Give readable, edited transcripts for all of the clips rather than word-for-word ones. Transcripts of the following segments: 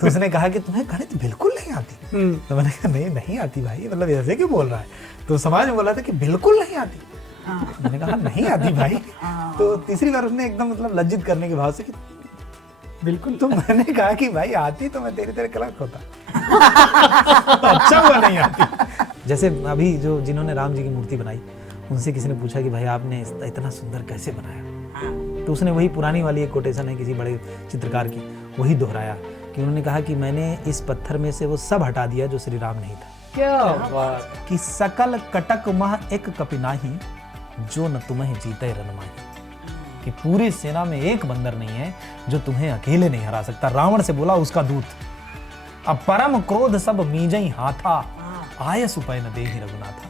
तो उसने कहा कि तुम्हें गणित बिल्कुल नहीं आती। तो मैंने कहा नहीं आती भाई, मतलब ऐसे क्यों बोल रहा है? तो समाज में बोला था कि बिल्कुल नहीं आती। मैंने कहा नहीं आती भाई। तो तीसरी बार उसने एकदम मतलब लज्जित करने के भाव से कि बिल्कुल। तो मैंने कहा कि भाई आती तो मैं तेरी तरह कलंक होता। अच्छा हुआ नहीं आती। जैसे अभी जो जिन्होंने राम जी की मूर्ति बनाई, उनसे किसी ने पूछा कि भाई आपने इतना सुंदर कैसे बनाया? तो उसने वही पुरानी वाली एक कोटेशन है किसी बड़े चित्रकार की, वही दोहराया कि उन्होंने कहा कि मैंने इस पत्थर में से वो सब हटा दिया जो श्री राम नहीं था। क्या बात! कि सकल कटक मह एक कपिनाही, जो न तुम्हें जीते रनमाही। कि पूरी सेना में एक बंदर नहीं है जो तुम्हें अकेले नहीं हरा सकता। रावण से बोला उसका दूत, अब परम क्रोध सब मीजई हाथा, आय सुपय न देहि रघुनाथा।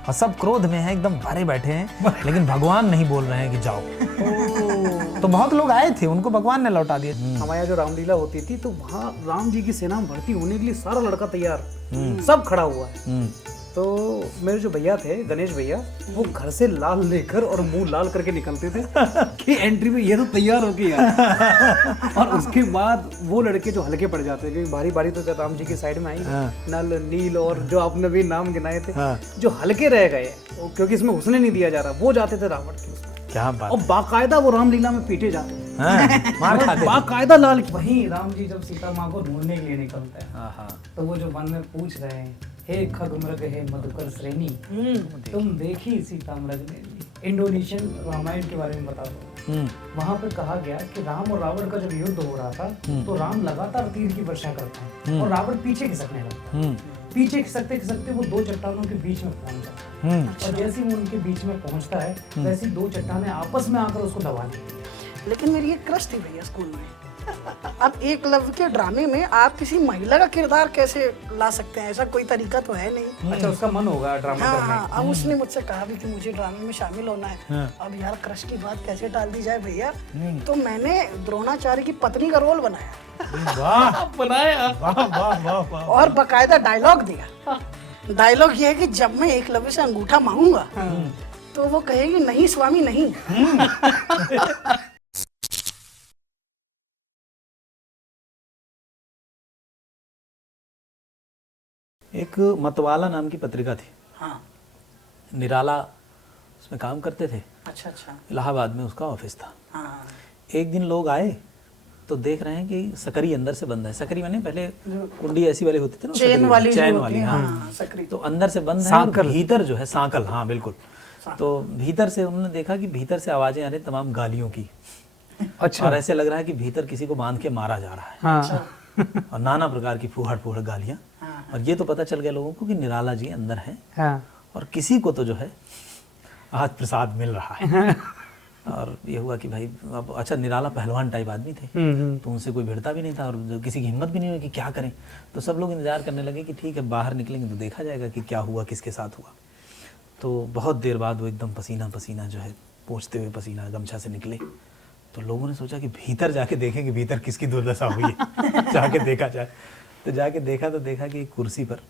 और सब क्रोध में है, एकदम भरे बैठे हैं, लेकिन भगवान नहीं बोल रहे हैं कि जाओ। तो बहुत लोग आए थे, उनको भगवान ने लौटा दिया। हमारे यहाँ जो रामलीला होती थी तो वहाँ राम जी की सेना में भर्ती होने के लिए सारा लड़का तैयार, सब खड़ा हुआ है। तो मेरे जो भैया थे, गणेश भैया, वो घर से लाल लेकर और मुंह लाल करके निकलते थे कि एंट्री में ये तो तैयार हो गया। और उसके बाद वो लड़के जो हल्के पड़ जाते हैं, क्योंकि बारी बारी तो राम जी की साइड में आई, नल नील और जो आपने भी नाम गिनाए थे, जो हल्के रह गए क्योंकि इसमें घुसने नहीं दिया जा रहा, वो जाते थे रावण के उसमें। क्या बात! और बाकायदा वो रामलीला में पीटे जाते थे, मार खाते। बाकायदा लाल। वहीं राम जी जब सीता माँ को ढूंढने के लिए निकलते हैं, तो वो जो वन में पूछ रहे हैं, हे खगमृग हे मधुकर श्रेणी, तुम देखी सीता मृग ने। इंडोनेशियन रामायण के बारे में बता दो। वहां पर कहा गया कि राम और रावण का जब युद्ध हो रहा था तो राम लगातार तीर की वर्षा करता है और रावण पीछे खिसकने लगता है। पीछे खिसकते खिसकते वो दो चट्टानों के बीच में पहुंच जाता है, और जैसे ही वो उनके बीच में पहुंचता है वैसे दो चट्टानें आपस में आकर उसको दबा देती। लेकिन मेरी एक क्रश थी भैया स्कूल में, अब एकलव्य के ड्रामे में आप किसी महिला का किरदार कैसे ला सकते हैं? ऐसा कोई तरीका तो है नहीं। अच्छा, उसका मन होगा ड्रामा करने का। हाँ, अब उसने मुझसे कहा भी कि मुझे ड्रामे में शामिल होना है। अब यार क्रश की बात कैसे टाल दी जाए भैया? तो मैंने द्रोणाचार्य की पत्नी का रोल बनाया। वाह बनाया, वाह वाह वाह वाह। और बकायदा डायलॉग दिया। डायलॉग ये है कि जब मैं एकलव्य से अंगूठा मांगूंगा तो वो कहेगी नहीं स्वामी नहीं। एक मतवाला नाम की पत्रिका थी, हाँ। निराला उसमें काम करते थे। अच्छा अच्छा। इलाहाबाद में उसका ऑफिस था। हाँ। एक दिन लोग आए तो देख रहे हैं कि सकरी अंदर से बंद है। सकरी मैंने पहले कुंडी ऐसी वाली होती थी ना, चेन वाली, चैन वाली, हाँ सकरी। तो अंदर से बंद है और भीतर जो है सांकल, हाँ बिल्कुल। तो भीतर से उन्होंने देखा कि भीतर से आवाजें आ रही तमाम गालियों की। अच्छा। और ऐसे लग रहा है कि भीतर किसी को बांध के मारा जा रहा है। हाँ। और नाना प्रकार की फूहड़ गालियां। और ये तो पता चल गया लोगों को कि निराला जी अंदर हैं। हाँ। और किसी को तो जो है आज प्रसाद मिल रहा है। और ये हुआ कि भाई अब अच्छा, निराला पहलवान टाइप आदमी थे, तो उनसे कोई भिड़ता भी नहीं था और किसी की हिम्मत भी नहीं हुई कि क्या करें। तो सब लोग इंतजार करने लगे कि ठीक है बाहर निकलेंगे तो देखा जाएगा कि क्या हुआ, किसके साथ हुआ। तो बहुत देर बाद वो एकदम पसीना पसीना जो है, पोंछते हुए पसीना गमछा से निकले। तो लोगों ने सोचा कि भीतर जाके देखें कि भीतर किसकी दुर्दशा हुई है। जाके देखा जाए। तो जाके देखा तो देखा कि एक कुर्सी पर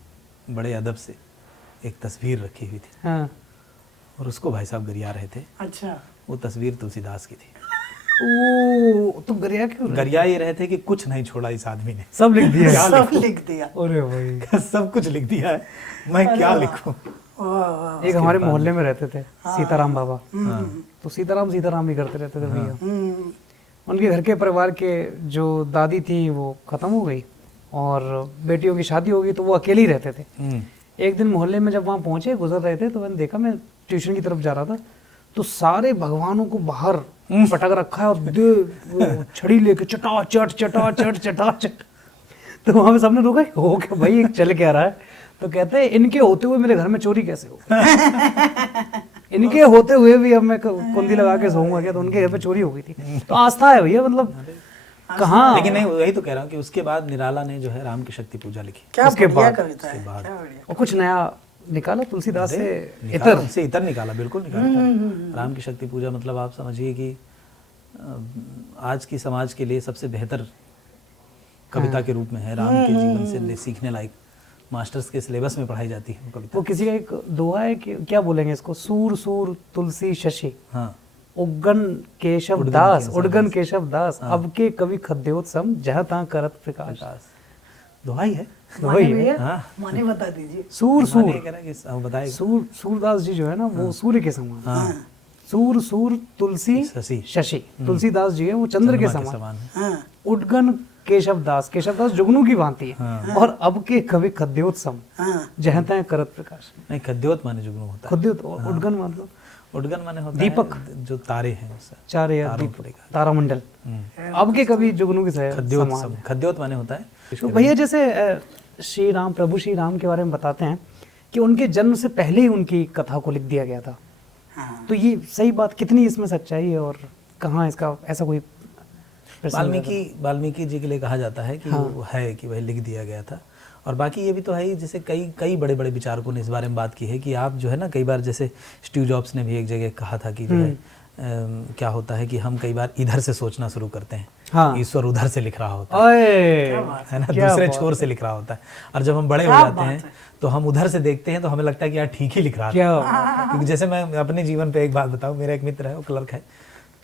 बड़े अदब से एक तस्वीर रखी हुई थी। हाँ। और उसको भाई साहब गरिया रहे थे। अच्छा। वो तस्वीर तुलसीदास की थी। ओ, तो गरिया क्यों? गरिया ये रहे थे कि कुछ नहीं छोड़ा इस आदमी ने, सब लिख दिया। सब लिख दिया। अरे भाई, सब कुछ लिख दिया है, मैं क्या लिखूं। एक हमारे मोहल्ले में रहते थे सीताराम बाबा। तो सीताराम सीताराम ही करते रहते थे भैया। उनके घर के परिवार के जो दादी थी वो खत्म हो गई और बेटियों की शादी हो गई, तो वो अकेले ही रहते थे। एक दिन मोहल्ले में जब वहाँ पहुंचे, गुजर रहे थे, तो मैंने देखा, मैं ट्यूशन की तरफ जा रहा था, तो सारे भगवानों को बाहर पटक रखा है और छड़ी लेके चटा चट। तो वहां पे सबने रोका, हो क्या भाई, एक चल क्या रहा है? तो कहते हैं इनके होते हुए मेरे घर में चोरी कैसे हो? इनके होते हुए भी अब मैं कुंडी लगा के सोऊंगा क्या? तो उनके घर पे चोरी हो गई थी। तो आस्था है भैया, मतलब कहाँ। लेकिन नहीं, वही तो कह रहा हूँ कि उसके बाद निराला ने जो है राम की शक्ति पूजा लिखी। क्या उसके बढ़िया बाद- कविता है, क्या बढ़िया। और कुछ नया निकाला तुलसीदास से, निकाला, उनसे इतर निकाला, बिल्कुल निकाला। राम की शक्ति पूजा मतलब आप समझिए कि आज की समाज के लिए सबसे बेहतर कविता के रूप में है। राम के जीवन से सीखने लायक, मास्टर्स के सिलेबस में पढ़ाई जाती है वो कविता। वो किसी का एक दोहा है कि क्या बोलेंगे इसको, सूर सूर तुलसी शशि। हाँ, उद्गन केशव दास अब के कवि खद्योत्सम जहाँ तहाँ करत प्रकाश। दुहाई है। वही है। भैया हाँ। माने बता दीजिए। माने कह रहा है कि बताए सूरदास जी जो है ना वो सूर्य के समान। सूर तुलसी शशि तुलसीदास जी है वो चंद्र के समान। हाँ। उद्गन केशव दास जुगनू की भांति है। और अब के कवि खद्योत्सम जहाँ तहाँ करत प्रकाश। नहीं, खद्योत माने जुगनू होता है। खद्योत उद्गन मतलब उद्गन माने होता दीपक है जो तारे हैं उससे। चार या दीपक तारामंडल। अब के कवि जुगनू के खद्योत खद्योत माने होता है। तो भैया जैसे श्री राम प्रभु श्री राम के बारे में बताते हैं कि उनके जन्म से पहले ही उनकी कथा को लिख दिया गया था। हाँ। तो ये सही बात कितनी इसमें सच्चाई है और कहाँ इसका ऐसा कोई वाल्मीकि जी के लिए कहा जाता है कि वो है कि वह लिख दिया गया था। और बाकी ये भी तो है ही, जैसे कई बड़े बड़े विचारकों ने इस बारे में बात की है कि आप जो है ना, कई बार जैसे स्टीव जॉब्स ने भी एक जगह कहा था कि जो है क्या होता है कि हम कई बार इधर से सोचना शुरू करते हैं। हाँ। ईश्वर उधर से लिख रहा होता है ना, दूसरे छोर से लिख रहा होता है। और जब हम बड़े हो जाते हैं तो हम उधर से देखते हैं तो हमें लगता है कि यार ठीक ही लिख रहा है। क्योंकि जैसे मैं अपने जीवन पे एक बात बताऊं, मेरा एक मित्र है वो क्लर्क है,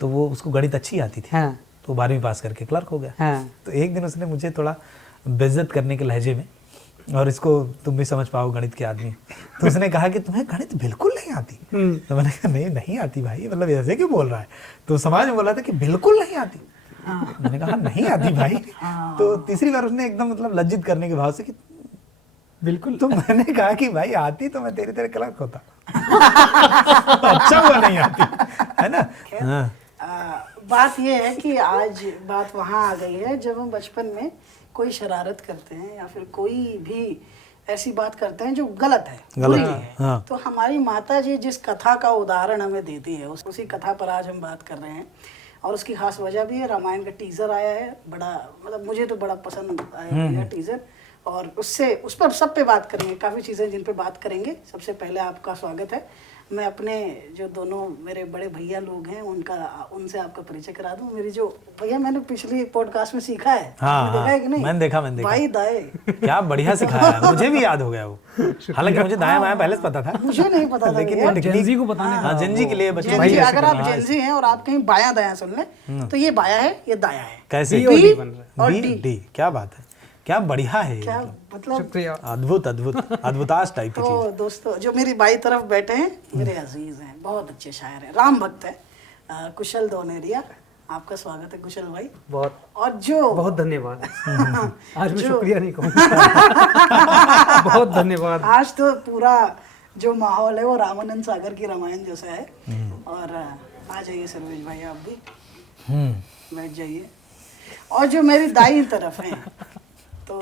तो वो उसको गणित अच्छी आती थी। हाँ। तो 12वीं पास करके क्लर्क हो गया। हाँ। तो एक दिन उसने मुझे थोड़ा बेइज्जत करने के लहजे में, और इसको तुम भी समझ पाओ गणित के आदमी, तो उसने कहा कि तुम्हें गणित बिल्कुल नहीं आती। तो मैंने कहा नहीं आती भाई, मतलब ऐसे क्यों बोल रहा है? तो समाज में बोला था कि बिल्कुल नहीं आती। मैंने कहा नहीं आती भाई। तो तीसरी बार उसने एकदम मतलब लज्जित करने के भाव से कि बिल्कुल। तो मैंने कहा कि भाई आती तो मैं तेरे क्लर्क होता। अच्छा हुआ नहीं आती, है ना। बात ये है कि आज बात वहाँ आ गई है जब हम बचपन में कोई शरारत करते हैं या फिर कोई भी ऐसी बात करते हैं जो गलत है, बुरी है। हाँ। तो हमारी माता जी जिस कथा का उदाहरण हमें देती है उसी कथा पर आज हम बात कर रहे हैं। और उसकी खास वजह भी है, रामायण का टीजर आया है, बड़ा मतलब मुझे तो बड़ा पसंद आया टीजर। और उस पर सब पे बात करेंगे, काफ़ी चीज़ें जिन पे बात करेंगे। सबसे पहले आपका स्वागत है। मैं अपने जो दोनों मेरे बड़े भैया लोग हैं उनसे आपका परिचय करा दूं। मेरी जो भैया मैंने पिछली पॉडकास्ट में सीखा है। हाँ, देखा है कि नहीं? मैंने देखा भाई दाएं। क्या बढ़िया सिखाया है, मुझे भी याद हो गया वो। हालांकि मुझे दाएं बाएं पहले से पता था, मुझे नहीं पता था, लेकिन जेनजी को बताने। हाँ, जेनजी के लिए बच्चों। अगर आप जेनजी हैं और आप कहीं बायां दायां सुन लें तो ये बायां है, ये दायां है। कैसे? डी। क्या बात है, क्या बढ़िया है, क्या मतलब अद्भुताश टाइप की चीज। तो दोस्तों जो मेरी बाई तरफ बैठे हैं मेरे अजीज हैं, बहुत अच्छे शायर हैं, राम भक्त है, कुशल दोनेरिया। आपका स्वागत है कुशल भाई। बहुत। और जो बहुत धन्यवाद। आज मैं शुक्रिया नहीं कहूँगा। बहुत धन्यवाद। आज तो पूरा जो माहौल है वो रामानंद सागर की रामायण जैसा है। और आ जाइए सर्वेश भाई, आप भी बैठ जाइए। और जो मेरी दाई तरफ है तो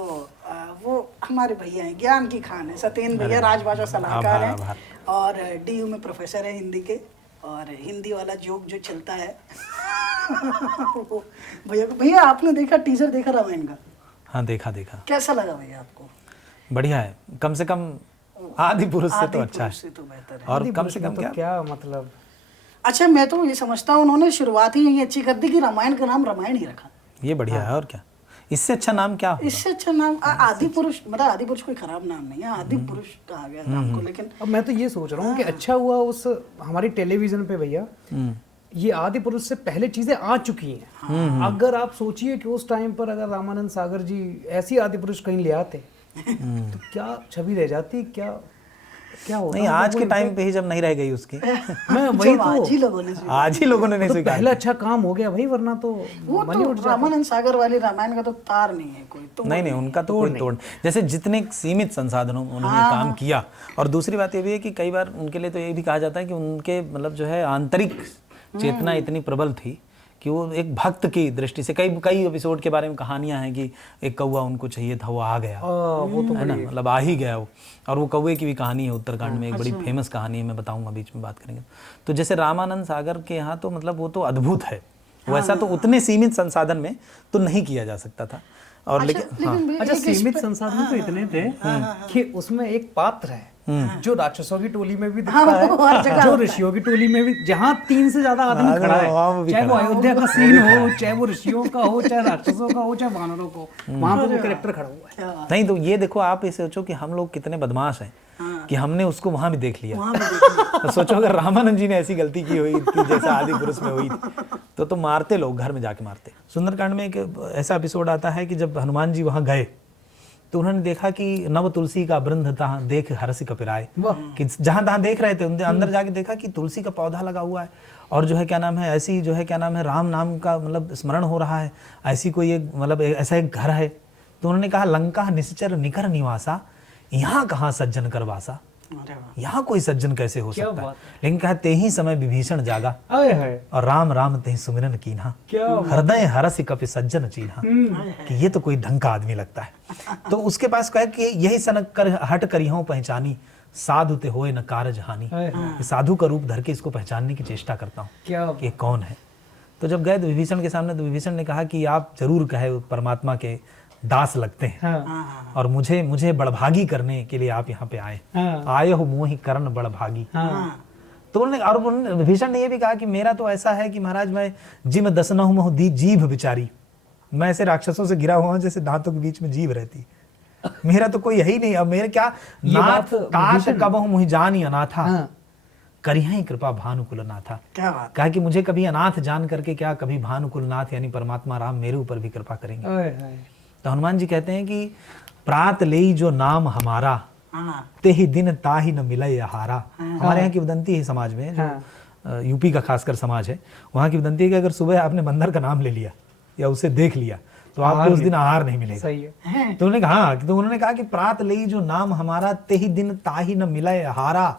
वो हमारे भैया हैं, ज्ञान की खान है, सत्येंद्र भैया, राजभाषा सलाहकार हैं और डीयू में प्रोफेसर है हिंदी के। और हिंदी वाला जोक जो चलता है भैया आपने देखा टीजर देखा रामायण का? हाँ देखा। कैसा लगा भैया आपको? बढ़िया है, कम से कम आदि पुरुष से तो अच्छा है, तो बेहतर है। और कम से कम क्या मतलब। अच्छा मैं तो ये समझता हूँ उन्होंने शुरुआत ही यही अच्छी कर दी कि रामायण का नाम रामायण ही रखा। ये बढ़िया है, और क्या इससे अच्छा नाम क्या होगा? इससे अच्छा नाम आदि पुरुष, मतलब आदि पुरुष कोई खराब नाम नहीं है, आदि पुरुष कहा गया नाम को। लेकिन अब मैं तो ये सोच रहा हूँ कि अच्छा हुआ उस हमारी टेलीविजन पे भैया ये आदि पुरुष से पहले चीजें आ चुकी हैं। अगर आप सोचिए कि उस टाइम पर अगर रामानंद सागर जी ऐसी आदि पुरुष कहीं ले आते तो क्या छवि रह जाती, क्या होता? नहीं, आज के टाइम पे ही जब नहीं रह गई उसकी। मैं वही तो आज ही लोगों ने नहीं स्वीकार। पहला अच्छा काम हो गया भाई, वरना तो वो तो रामानंद सागर वाली रामायण का तो तार नहीं है कोई तो। नहीं उनका तो कोई तोड़, जैसे जितने सीमित संसाधनों में उन्होंने काम किया। और दूसरी बात ये भी है कि कई बार उनके लिए तो ये भी कहा जाता है कि उनके मतलब जो है आंतरिक चेतना इतनी प्रबल थी कि वो एक भक्त की दृष्टि से कई एपिसोड के बारे में कहानियां हैं कि एक कौवा उनको चाहिए था, वो आ गया, वो तो है ना, मतलब आ ही गया वो। और वो कौवे की भी कहानी है उत्तराखंड में, एक बड़ी फेमस कहानी है, मैं बताऊंगा बीच में बात करेंगे। तो जैसे रामानंद सागर के यहाँ तो मतलब वो तो अद्भुत है, वैसा तो उतने सीमित संसाधन में तो नहीं किया जा सकता था। और लेकिन अच्छा सीमित संसाधन तो इतने थे कि उसमें एक पात्र है जो राक्षसों की टोली में भी दिखता है, जो ऋषियों की टोली में भी, जहाँ 3 से ज्यादा आदमी खड़ा है, चाहे वो अयोध्या का सीन हो, चाहे वो ऋषियों का हो, चाहे राक्षसों का हो, चाहे वानरों का, वहां पर वो कैरेक्टर खड़ा हुआ है। नहीं तो ये देखो, आप ये सोचो कि हम लोग कितने बदमाश हैं, कि हमने उसको वहां भी देख लिया। वहाँ भी देखिए। तो सोचो अगर रामानंद जी ने ऐसी गलती की हुई थी जैसा आदि पुरुष में हुई थी तो मारते, लोग घर में जाके मारते। सुंदरकांड में एक ऐसा एपिसोड आता है कि जब हनुमान जी वहां गए तो उन्होंने देखा कि नव तुलसी का वृंद तहाँ देख हरसि कपिराए, कि जहां तहां देख रहे थे उनके अंदर जाके देखा कि तुलसी का पौधा लगा हुआ है और जो है क्या नाम है, ऐसी जो है क्या नाम है, राम नाम का मतलब स्मरण हो रहा है, ऐसी कोई एक मतलब ऐसा एक घर है। तो उन्होंने कहा लंका निश्चर निकर निवासा, यहाँ कहाँ सज्जन कर वासा, अरे वाह। यहाँ कोई सज्जन कैसे हो क्या सकता है। बात लेकिन कहा ते ही समय विभीषण जागा आए हाय, और राम राम ते सुमिरन कीन्हा, क्या हृदय हरसि कपि सज्जन चीन्हा, कि ये तो कोई ढंग का आदमी लगता है। तो उसके पास कहे कि यही सनक कर हट करिहों पहचानी, साधु ते होए न कारज हानि। आए हाय, ये साधु का रूप धर के इसको पहचानने की चेष्टा करता हूँ क्या कि ये कौन है। तो जब गए तो विभीषण के सामने, तो विभीषण ने कहा कि आप जरूर कहे परमात्मा के दास लगते हैं हाँ और मुझे बड़भागी करने के लिए आप यहाँ पे आए, हाँ आए हो मोहि करण बड़भागी। हाँ तो उन्होंने विभीषण ने यह भी कहा कि मेरा तो ऐसा है कि महाराज मैं जिम दसनहु महु दी जीभ बिचारी, मैं ऐसे राक्षसों से गिरा हुआ हूं जैसे दांतों के बीच में जीभ रहती, मेरा तो कोई यही नहीं। अब मेरे क्या ये नाथ बात काश कबहु मुहि जानी अनाथा, हाँ, करिहि कृपा भानुकुल नाथा। क्या बात। कहा कि मुझे कभी अनाथ जान करके क्या कभी भानुकुल नाथ यानी परमात्मा राम मेरे ऊपर भी कृपा करेंगे। आए हाय, तो हनुमान जी कहते हैं कि प्रात लेई जो नाम हमारा, हाँ ते ही दिन ताही न मिलय हारा। हमारे यहाँ की वदंती है समाज में, जो यूपी का खासकर समाज है, वहाँ की वदंती है कि अगर सुबह आपने बंदर का नाम ले लिया या उसे देख लिया तो आपको उस दिन आहार नहीं मिलेगा। सही है, तो उन्होंने कहा, तो उन्होंने कहा कि प्रात लेई जो नाम हमारा, ते ही दिन ताही न मिलय हारा,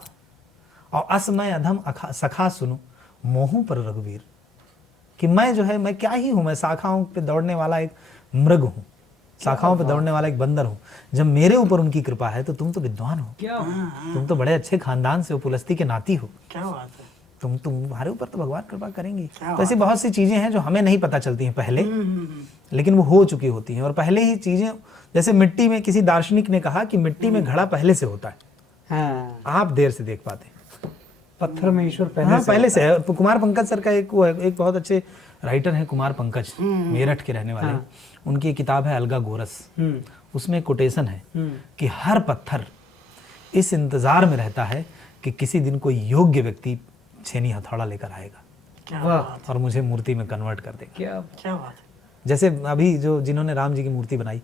और असमय अधम सखा सुनो मोहू पर रघुवीर, कि मैं जो है मैं क्या ही हूं, मैं शाखाओं पे दौड़ने वाला एक मृग हूं, शाखाओं पे दौड़ने वाला एक बंदर हूं। जब मेरे ऊपर उनकी कृपा है तो तुम तो विद्वान हो, क्या तुम तो बड़े अच्छे खानदान से हो, पुलस्ती के नाती हो, क्या बात है। तुम्हारे ऊपर तो भगवान कृपा करेंगे। क्या तो ऐसी बहुत सी चीजें हैं जो हमें नहीं पता चलती हैं पहले, लेकिन वो हो चुकी होती हैं। और पहले ही चीजें, जैसे मिट्टी में, किसी दार्शनिक ने कहा कि मिट्टी में घड़ा पहले से होता है, हाँ, आप देर से देख पाते हैं। पत्थर में ईश्वर पहले से है। कुमार पंकज सर का एक बहुत अच्छे राइटर है कुमार पंकज, मेरठ के रहने वाले। उनकी एक किताब है अलगा गोरस, उसमें कोटेशन है कि हर पत्थर इस इंतजार में रहता है कि किसी दिन कोई योग्य व्यक्ति छेनी हथौड़ा लेकर आएगा क्या वाह, बात। और मुझे मूर्ति में कन्वर्ट कर देगा। क्या बात है। जैसे अभी जो जिन्होंने राम जी की मूर्ति बनाई,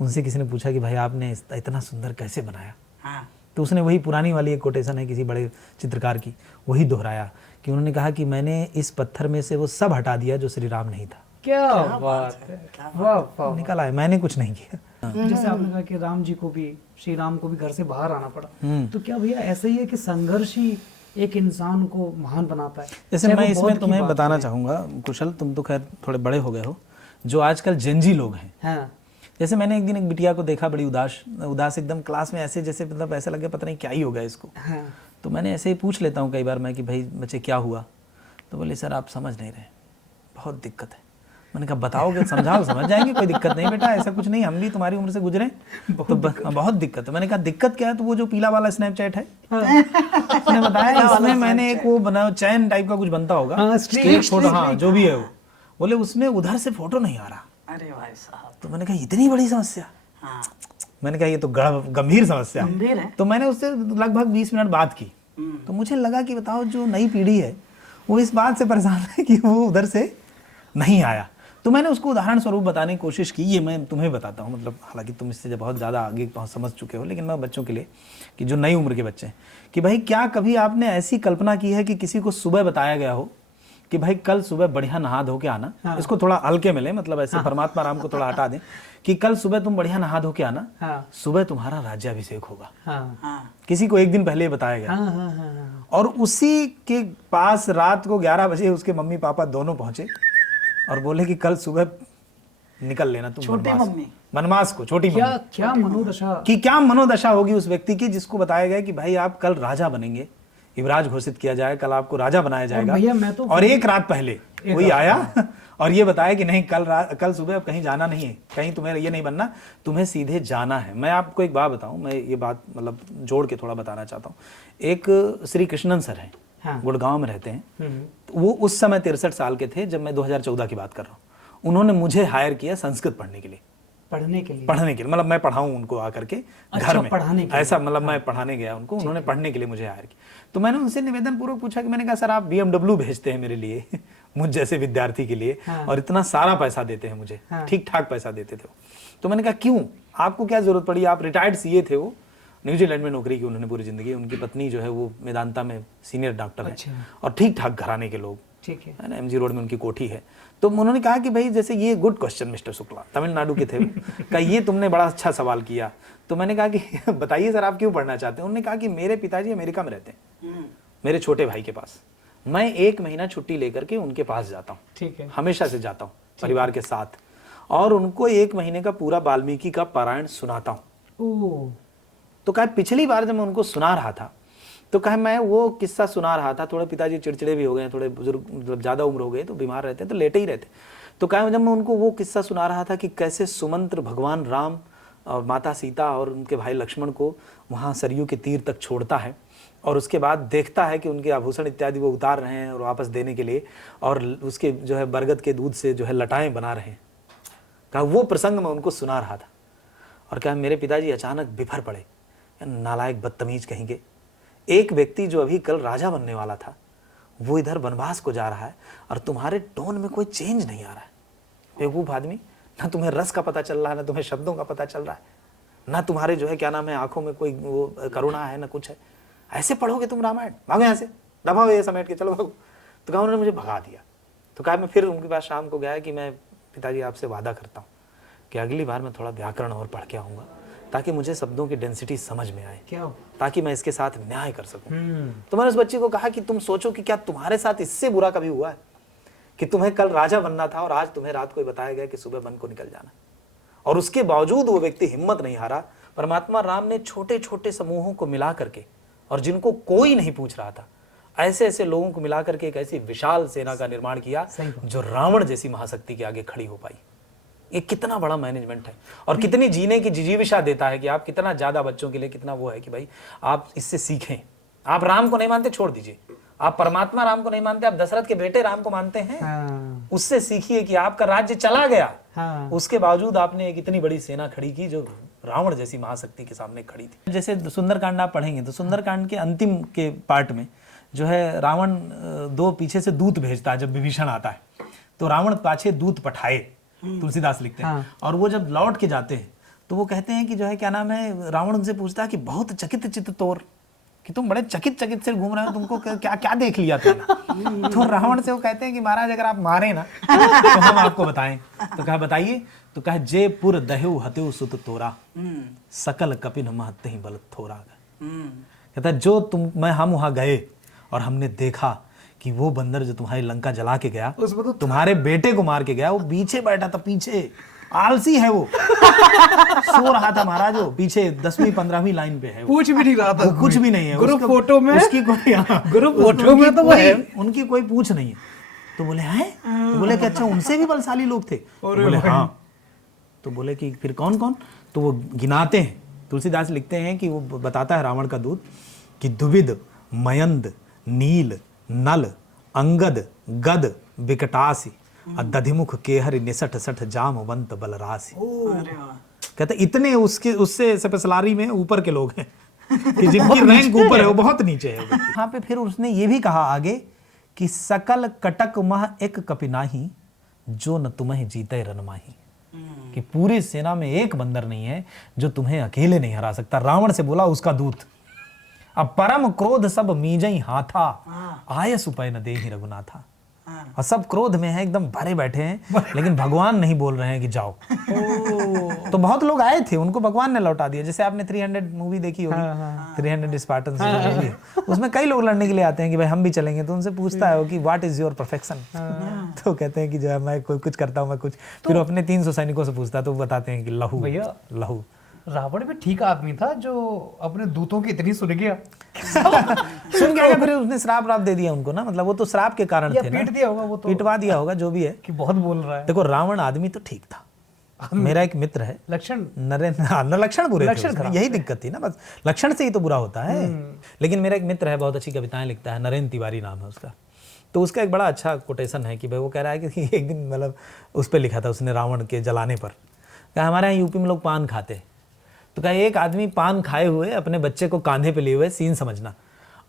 उनसे किसी ने पूछा कि भाई आपने इतना सुंदर कैसे बनाया, हाँ तो उसने वही पुरानी वाली एक कोटेशन है किसी बड़े चित्रकार की, वही दोहराया कि उन्होंने कहा कि मैंने इस पत्थर में से वो सब हटा दिया जो श्री राम नहीं था। क्या बात है, वाह वाह। निकल आए, मैंने कुछ नहीं किया। जैसे आपने कहा कि राम जी को भी, श्री राम को भी घर से बाहर आना पड़ा, तो क्या भैया ऐसा ही है कि संघर्ष ही एक इंसान को महान बनाता है? जैसे मैं इसमें तुम्हें बताना चाहूंगा कुशल, तुम तो खैर थोड़े बड़े हो गए हो, जो आजकल जेनजी लोग हैं। हाँ, जैसे मैंने एक दिन एक बिटिया को देखा बड़ी उदास एकदम क्लास में, ऐसे जैसे मतलब ऐसा लगे पता नहीं क्या ही हो गया इसको। हाँ, तो मैंने ऐसे ही पूछ लेता हूँ कई बार मैं कि भाई बच्चे क्या हुआ, तो बोले सर आप समझ नहीं रहे, बहुत दिक्कत है। मैंने कहा बताओगे, समझाओ, समझ जाएंगे, कोई दिक्कत नहीं बेटा, ऐसा कुछ नहीं, हम भी तुम्हारी उम्र से गुजरे, तो बहुत दिक्कत है। मैंने कहा दिक्कत क्या है, तो वो जो पीला वाला स्नैपचैट है, उसने बताया इसमें मैंने एक वो बना चैन टाइप का कुछ बनता होगा, स्ट्रीक फोटो, हाँ जो भी है वो, बोले उसमें उधर से फोटो नहीं आ रहा। अरे भाई साहब। तो मैंने कहा इतनी बड़ी समस्या, हाँ मैंने कहा ये तो गंभीर समस्या है। गंभीर है। तो मैंने उससे लगभग 20 मिनट बात की, तो मुझे लगा कि बताओ जो नई पीढ़ी है वो इस बात से परेशान है कि वो उधर से नहीं आया। तो मैंने उसको उदाहरण स्वरूप बताने की कोशिश की, ये मैं तुम्हें बताता हूँ, मतलब हालांकि तुम इससे बहुत ज़्यादा आगे बहुत समझ चुके हो, लेकिन मैं बच्चों के लिए, कि जो नई उम्र के बच्चे हैं, कि भाई क्या कभी आपने ऐसी कल्पना की है कि किसी को सुबह बताया गया हो कि भाई कल सुबह बढ़िया नहा धो के आना, हाँ। इसको थोड़ा हल्के में ले, मतलब ऐसे हाँ। परमात्मा राम को थोड़ा हटा दें कि कल सुबह तुम बढ़िया नहा धो के आना, हाँ। सुबह तुम्हारा राज्याभिषेक होगा, हाँ। किसी को एक दिन पहले बताया गया, हाँ, हाँ, हाँ। और उसी के पास रात को 11 बजे उसके मम्मी पापा दोनों पहुंचे और बोले कि कल सुबह निकल लेना तुम वनवास को, छोटी मम्मी। क्या मनोदशा, कि क्या मनोदशा होगी उस व्यक्ति की जिसको बताया गया कि भाई आप कल राजा बनेंगे, युवराज घोषित किया जाए, कल आपको राजा बनाया जाएगा। भैया मैं तो, और एक रात पहले कोई आया और ये बताया कि नहीं कल सुबह अब कहीं जाना नहीं है, कहीं तुम्हें ये नहीं बनना, तुम्हें सीधे जाना है। मैं आपको एक बात बताऊं, मैं ये बात मतलब जोड़ के थोड़ा बताना चाहता हूँ। एक श्री कृष्णन सर हैं, हाँ। गुड़गांव में रहते हैं, वो उस समय 63 साल के थे जब मैं 2014 की बात कर रहा हूँ। उन्होंने मुझे हायर किया संस्कृत पढ़ने के लिए, पढ़ने के लिए? पढ़ने के लिए, मतलब मैं पढ़ाऊं उनको आकर के घर अच्छा, में, पढ़ाने के लिए। ऐसा मतलब मैं पढ़ाने गया उनको, उन्होंने पढ़ने के लिए मुझे हायर किया। तो मैंने उनसे निवेदन पूर्वक पूछा कि मैंने कहा सर आप BMW भेजते हैं मेरे लिए मुझ जैसे विद्यार्थी के लिए, और इतना सारा पैसा देते हैं मुझे, ठीक ठाक पैसा देते थे। तो मैंने कहा क्यों, आपको क्या जरूरत पड़ी, आप रिटायर्ड CA थे, वो न्यूजीलैंड में नौकरी की उन्होंने पूरी जिंदगी, उनकी पत्नी जो है वो मेदांता में सीनियर डॉक्टर है, और ठीक ठाक घराने के लोग, ठीक है ना, MG रोड में उनकी कोठी है। तो उन्होंने कहा कि भाई जैसे ये good question mister Shukla, Tamil Nadu के थे, कहा ये तुमने बड़ा अच्छा सवाल किया। तो मैंने कहा कि बताइए सर आप क्यों पढ़ना चाहते हैं। उन्होंने कहा कि मेरे पिताजी अमेरिका में रहते हैं, मेरे छोटे भाई के पास, मैं 1 महीना छुट्टी लेकर के उनके पास जाता हूँ, ठीक है, हमेशा से जाता हूँ परिवार के साथ, और उनको 1 महीने का पूरा वाल्मीकि का पारायण सुनाता हूँ। तो कहा पिछली बार जब मैं उनको सुना रहा था तो कहा मैं वो किस्सा सुना रहा था, थोड़े पिताजी चिड़चिड़े भी हो गए, थोड़े बुजुर्ग, मतलब ज़्यादा उम्र हो गए, तो बीमार रहते हैं तो लेटे ही रहते। तो कहा जब मैं उनको वो किस्सा सुना रहा था कि कैसे सुमंत्र भगवान राम और माता सीता और उनके भाई लक्ष्मण को वहाँ सरयू के तीर तक छोड़ता है, और उसके बाद देखता है कि उनके आभूषण इत्यादि वो उतार रहे हैं और वापस देने के लिए, और उसके जो है बरगद के दूध से जो है लटाएँ बना रहे हैं, कहा वो प्रसंग मैं उनको सुना रहा था। और कहा मेरे पिताजी अचानक बिफर पड़े, नालायक बदतमीज कहेंगे, एक व्यक्ति जो अभी कल राजा बनने वाला था वो इधर वनवास को जा रहा है और तुम्हारे टोन में कोई चेंज नहीं आ रहा है। बेवकूफ आदमी, ना तुम्हें रस का पता चल रहा है, ना तुम्हें शब्दों का पता चल रहा है, ना तुम्हारे जो है क्या नाम है आंखों में कोई वो करुणा है, ना कुछ है। ऐसे पढ़ोगे तुम रामायण, भागो यहाँ से, दबाओ ये समेट के चलो भागो। तो कहा उन्होंने मुझे भगा दिया। तो कहा मैं फिर उनके पास शाम को गया कि मैं पिताजी आपसे वादा करता हूँ कि अगली बार मैं थोड़ा व्याकरण और पढ़ के आऊँगा, ताकि मुझे शब्दों की डेंसिटी समझ में आए, क्या ताकि मैं इसके साथ न्याय कर सकूं। तो मैंने उस बच्चे को कहा कि तुम सोचो कि क्या तुम्हारे साथ इससे बुरा कभी हुआ है कि तुम्हें कल राजा बनना था और आज तुम्हें रात को बताया गया कि सुबह वन को निकल जाना, और उसके बावजूद वो व्यक्ति हिम्मत नहीं हारा। परमात्मा राम ने छोटे छोटे समूहों को मिला करके, और जिनको कोई नहीं पूछ रहा था, ऐसे ऐसे लोगों को मिला करके एक ऐसी विशाल सेना का निर्माण किया जो रावण जैसी महाशक्ति के आगे खड़ी हो पाई। ये कितना बड़ा मैनेजमेंट है, और कितनी जीने की जिजीविषा देता है कि आप कितना ज्यादा बच्चों के लिए कितना वो है कि भाई आप इससे सीखें। आप राम को नहीं मानते, छोड़ दीजिए, आप परमात्मा राम को नहीं मानते, आप दशरथ के बेटे राम को मानते हैं, उससे सीखिए कि आपका राज्य चला गया, उसके बावजूद आपने एक इतनी बड़ी सेना खड़ी की जो रावण जैसी महाशक्ति के सामने खड़ी थी। जैसे सुंदरकांड आप पढ़ेंगे तो सुंदरकांड के अंतिम के पार्ट में जो है रावण 2 पीछे से दूत भेजता है। जब विभीषण आता है तो रावण पाछे दूत पठाए, तुलसीदास लिखते हैं। और वो जब लौट के जाते हैं तो वो कहते हैं कि जो है क्या नाम है, रावण उनसे पूछता है कि बहुत चकित चित्त तोर, कि तुम बड़े चकित चकित से घूम रहे हो, तुमको क्या क्या देख लिया तुमने। तो रावण से वो कहते हैं कि महाराज अगर आप मारे ना तो हम आपको बताएं। तो कहा बताइए। तो कहा जयपुर दहेउ हतेउ सुत तोरा, सकल कपिन महत्ते ही बल थोरा। कहता है जो हम वहां गए और हमने देखा कि वो बंदर जो तुम्हारी लंका जला के गया, तो तुम्हारे बेटे को मार के गया, वो पीछे बैठा था, पीछे आलसी है वो सो रहा था महाराज, वो पीछे 10वीं 15वीं लाइन पे है, पूछ भी नहीं रहा था, कुछ भी नहीं है ग्रुप फोटो में, उसकी कोई ग्रुप फोटो में तो वो है, उनकी कोई पूछ नहीं है। तो बोले हैं, तो बोले कि अच्छा उनसे भी बलशाली लोग थे, तो बोले हाँ। तो बोले कि फिर कौन कौन, तो वो गिनाते हैं। तुलसीदास लिखते हैं कि वो बताता है रावण का दूत कि दुविद मयंद नील नल अंगद गद विकटासी दधिमुख केहर निसठ सठ जामवंत बलरासी। कहते इतने उससे सपेसलारी में ऊपर के लोग हैं कि जिनकी रैंक ऊपर है, वो बहुत नीचे है। यहाँ पे फिर उसने ये भी कहा आगे कि सकल कटक मह एक कपिनाही, जो न तुम्हें जीते रनमाही। कि पूरी सेना में एक बंदर नहीं है जो तुम्हें अकेले नहीं हरा सकता। रावण से बोला उसका दूत, अब परम क्रोध सब मीजई हाथा, आयस उपाय न देहि रघुनाथा। और सब क्रोध में है, एकदम भरे बैठे हैं, लेकिन भगवान नहीं बोल रहे हैं कि जाओ। तो बहुत लोग आए थे, उनको भगवान ने लौटा दिया। जैसे आपने 300 मूवी देखी होगी, 300 स्पार्टन्स मूवी है, उसमें कई लोग लड़ने के लिए आते हैं कि भाई हम भी चलेंगे। तो उनसे पूछता है वो कि व्हाट इज योर परफेक्शन, तो कहते हैं कि जो है मैं कुछ करता हूँ, मैं कुछ। फिर अपने 300 सैनिकों से पूछता है तो वो बताते हैं कि लहू भैया लहू। रावण भी ठीक आदमी था जो अपने दूतों की इतनी सुन गया। सुन गया, फिर उसने श्राप दे दिया उनको ना, मतलब वो तो श्राप के कारण थे ना, पीट दिया होगा, वो तो पिटवा दिया होगा, जो भी है कि बहुत बोल रहा है। देखो रावण आदमी तो ठीक था। मेरा एक मित्र है लक्षण लक्षण बुरे थे, यही दिक्कत थी ना, बस लक्षण से ही तो बुरा होता है। लेकिन मेरा एक मित्र है, बहुत अच्छी कविताएं लिखता है, नरेंद्र तिवारी नाम है उसका। तो उसका एक बड़ा अच्छा कोटेशन है कि भाई वो कह रहा है कि एक दिन मतलब उस पर लिखा था उसने रावण के जलाने पर, कहा हमारे यहाँ यूपी में लोग पान खाते हैं। तो कहा एक आदमी पान खाए हुए अपने बच्चे को कांधे पे लिए हुए, सीन समझना,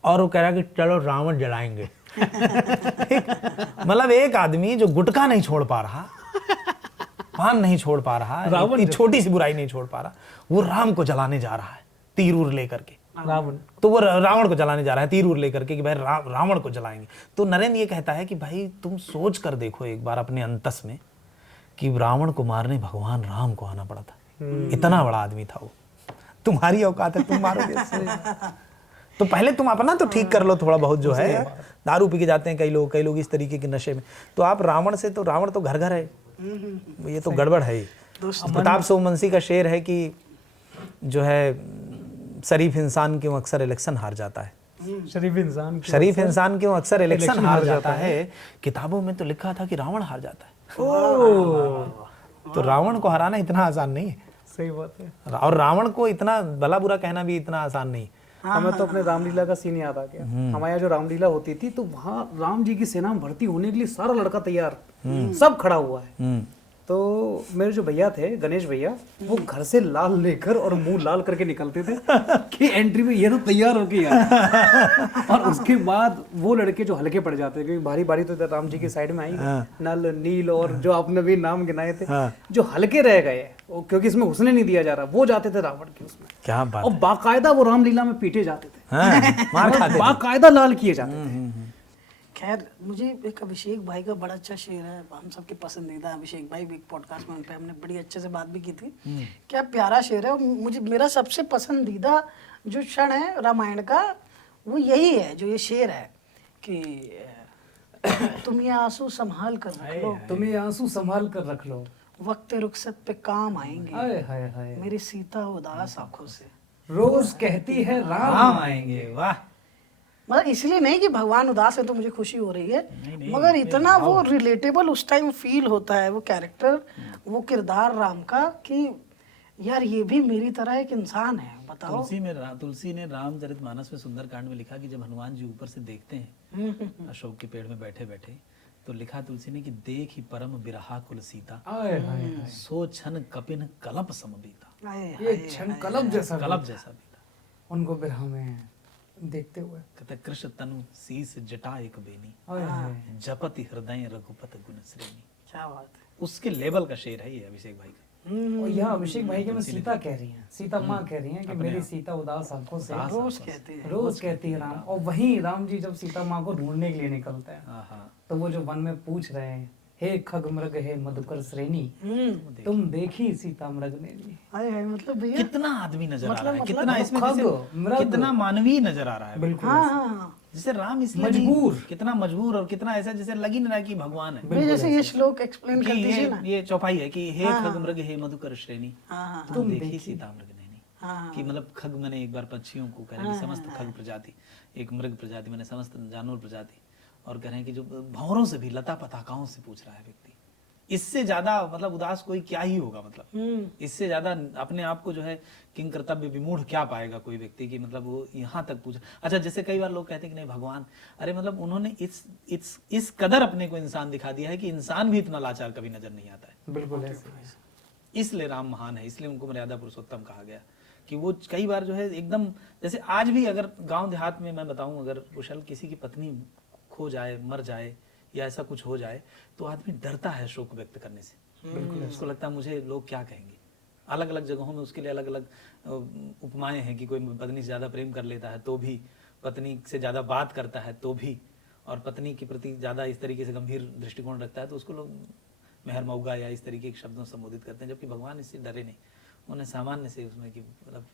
और वो कह रहा कि चलो रावण जलाएंगे। मतलब एक आदमी जो गुटखा नहीं छोड़ पा रहा, पान नहीं छोड़ पा रहा, इतनी छोटी सी बुराई नहीं छोड़ पा रहा, वो राम को जलाने जा रहा है तीर उर लेकर के। रावण तो वो रावण को जलाने जा रहा है तीर उर लेकर के कि भाई रावण को जलाएंगे। तो नरेंद्र ये कहता है कि भाई तुम सोच कर देखो एक बार अपने अंतस में कि रावण को मारने भगवान राम को आना पड़ा था। इतना बड़ा आदमी था वो। तुम्हारी औकात है, तुम मारोगे इससे? तो पहले तुम अपना तो ठीक कर लो थोड़ा बहुत जो है। दारू पी के जाते हैं कई लोग इस तरीके के नशे में। तो आप रावण से, तो रावण तो घर घर है, ये तो गड़बड़ है। प्रताप सोमवंशी का शेर है कि जो है शरीफ इंसान क्यों अक्सर इलेक्शन हार जाता है। शरीफ इंसान क्यों अक्सर इलेक्शन हार जाता है। किताबों में तो लिखा था कि रावण हार जाता है। तो रावण को हराना इतना आसान नहीं है। सही बात है। और रावण को इतना भला बुरा कहना भी इतना आसान नहीं। हमें तो अपने रामलीला का सीन याद आ गया। हमारे यहाँ जो रामलीला होती थी तो वहाँ राम जी की सेना में भर्ती होने के लिए सारा लड़का तैयार, सब खड़ा हुआ है। तो मेरे जो भैया थे, गणेश भैया, वो घर से लाल लेकर और मुंह लाल करके निकलते थे कि एंट्री में ये तो तैयार हो गया। और उसके बाद वो लड़के जो हल्के पड़ जाते, क्योंकि भारी भारी तो राम जी की साइड में आई, नल, नील और जो आपने भी नाम गिनाए थे, जो हल्के रह गए क्योंकि इसमें घुसने नहीं दिया जा रहा, वो जाते थे रावण के उसमें। क्या बात। और बाकायदा वो रामलीला में पीटे जाते थे, मार खाते थे, बाकायदा लाल किए जाते थे। खैर, मुझे एक अभिषेक भाई का बड़ा अच्छा शेर है, हम सबके पसंदीदा अभिषेक भाई, एक पॉडकास्ट में उन पे हमने बड़ी अच्छे से बात भी की थी। क्या प्यारा शेर है। मुझे मेरा सबसे पसंदीदा जो क्षण है रामायण का वो यही है, जो ये शेर है कि तुम ये आंसू संभाल कर रख लो, तुम ये आंसू संभाल कर रख लो, वक्त रुखसत पे काम आएंगे, हाय हाय हाय, मेरी सीता उदास आंखों से रोज कहती है राम आएंगे। वाह। मतलब इसलिए नहीं कि भगवान उदास है तो मुझे खुशी हो रही है, मगर इतना वो रिलेटेबल उस टाइम फील होता है वो कैरेक्टर, वो किरदार राम का, कि यार ये भी मेरी तरह एक इंसान है। बताओ, तुलसी ने रामचरितमानस में सुंदरकांड में लिखा कि जब हनुमान जी ऊपर से देखते हैं अशोक के पेड़ में बैठे बैठे, तो लिखा तुलसी ने कि देख ही परम बिरहा कुल सीता, सो छन कपिन कलप सम बीता। ये क्षण कलप जैसा बीता उनको बिरहा में देखते हुए। कहते कृष्ण तनु शीस जटा एक बेनी, जपति हृदय रघुपत गुण श्रेणी। क्या बात है। उसके लेवल का शेर है ये अभिषेक भाई का। और यहाँ अभिषेक भाई के में सीता कह रही हैं, सीता माँ कह रही हैं कि मेरी सीता उदास आंखों से रोज कहती है राम। और वहीं राम जी जब सीता माँ को ढूंढने के लिए निकलते हैं, तो वो जो वन में पूछ रहे हैं, हे खग मृग हे मधुकर श्रेणी, तुम देखी सीता मृग ने। मतलब भैया कितना आदमी नजर आ रहा है, कितना इसमें कितना मानवीय नजर आ रहा है। बिल्कुल जैसे राम इसलिए मजबूर, कितना मजबूर और कितना ऐसा जैसे लग ही नहीं रहा कि भगवान है। जैसे ये श्लोक एक्सप्लेन कर दीजिए ना। ये चौपाई है कि हे खग मृग हे मधुकर श्रेणी, तुम देखी सीता मृग ने। कि मतलब खग मैंने एक बार पक्षियों को कह रहे हैं, समस्त खग प्रजाति, एक मृग प्रजाति मैंने समस्त जानवर प्रजाति, और कह रहे हैं कि जो भंवरों से भी, लता पताकाओं से पूछ रहा है व्यक्ति, इससे ज्यादा मतलब उदास कोई क्या ही होगा। मतलब इससे ज्यादा अपने आप को जो है किंग कर्तव्य विमूढ़ क्या पाएगा कोई व्यक्ति की, मतलब वो यहाँ तक पूछ। अच्छा, जैसे कई बार लोग कहते हैं कि नहीं भगवान, अरे मतलब उन्होंने इस कदर अपने को इंसान दिखा दिया है कि इंसान भी इतना लाचार कभी नजर नहीं आता है। बिल्कुल इसलिए राम महान है, इसलिए उनको मर्यादा पुरुषोत्तम कहा गया कि वो कई बार जो है एकदम, जैसे आज भी अगर गाँव देहात में मैं बताऊं, अगर कुशल किसी की पत्नी खो जाए, मर जाए या ऐसा कुछ हो जाए, तो आदमी डरता है शोक व्यक्त करने से। बिल्कुल, उसको लगता है मुझे लोग क्या कहेंगे। अलग अलग जगहों में उसके लिए अलग अलग उपमाएं हैं कि कोई पत्नी से ज्यादा प्रेम कर लेता है तो भी, पत्नी से ज्यादा बात करता है तो भी, और पत्नी के प्रति ज्यादा इस तरीके से गंभीर दृष्टिकोण रखता है तो उसको लोग मेहर मौगा या इस तरीके के शब्दों से संबोधित करते हैं, जबकि भगवान इससे डरे नहीं, उन्हें सामान्य से उसमें कि मतलब।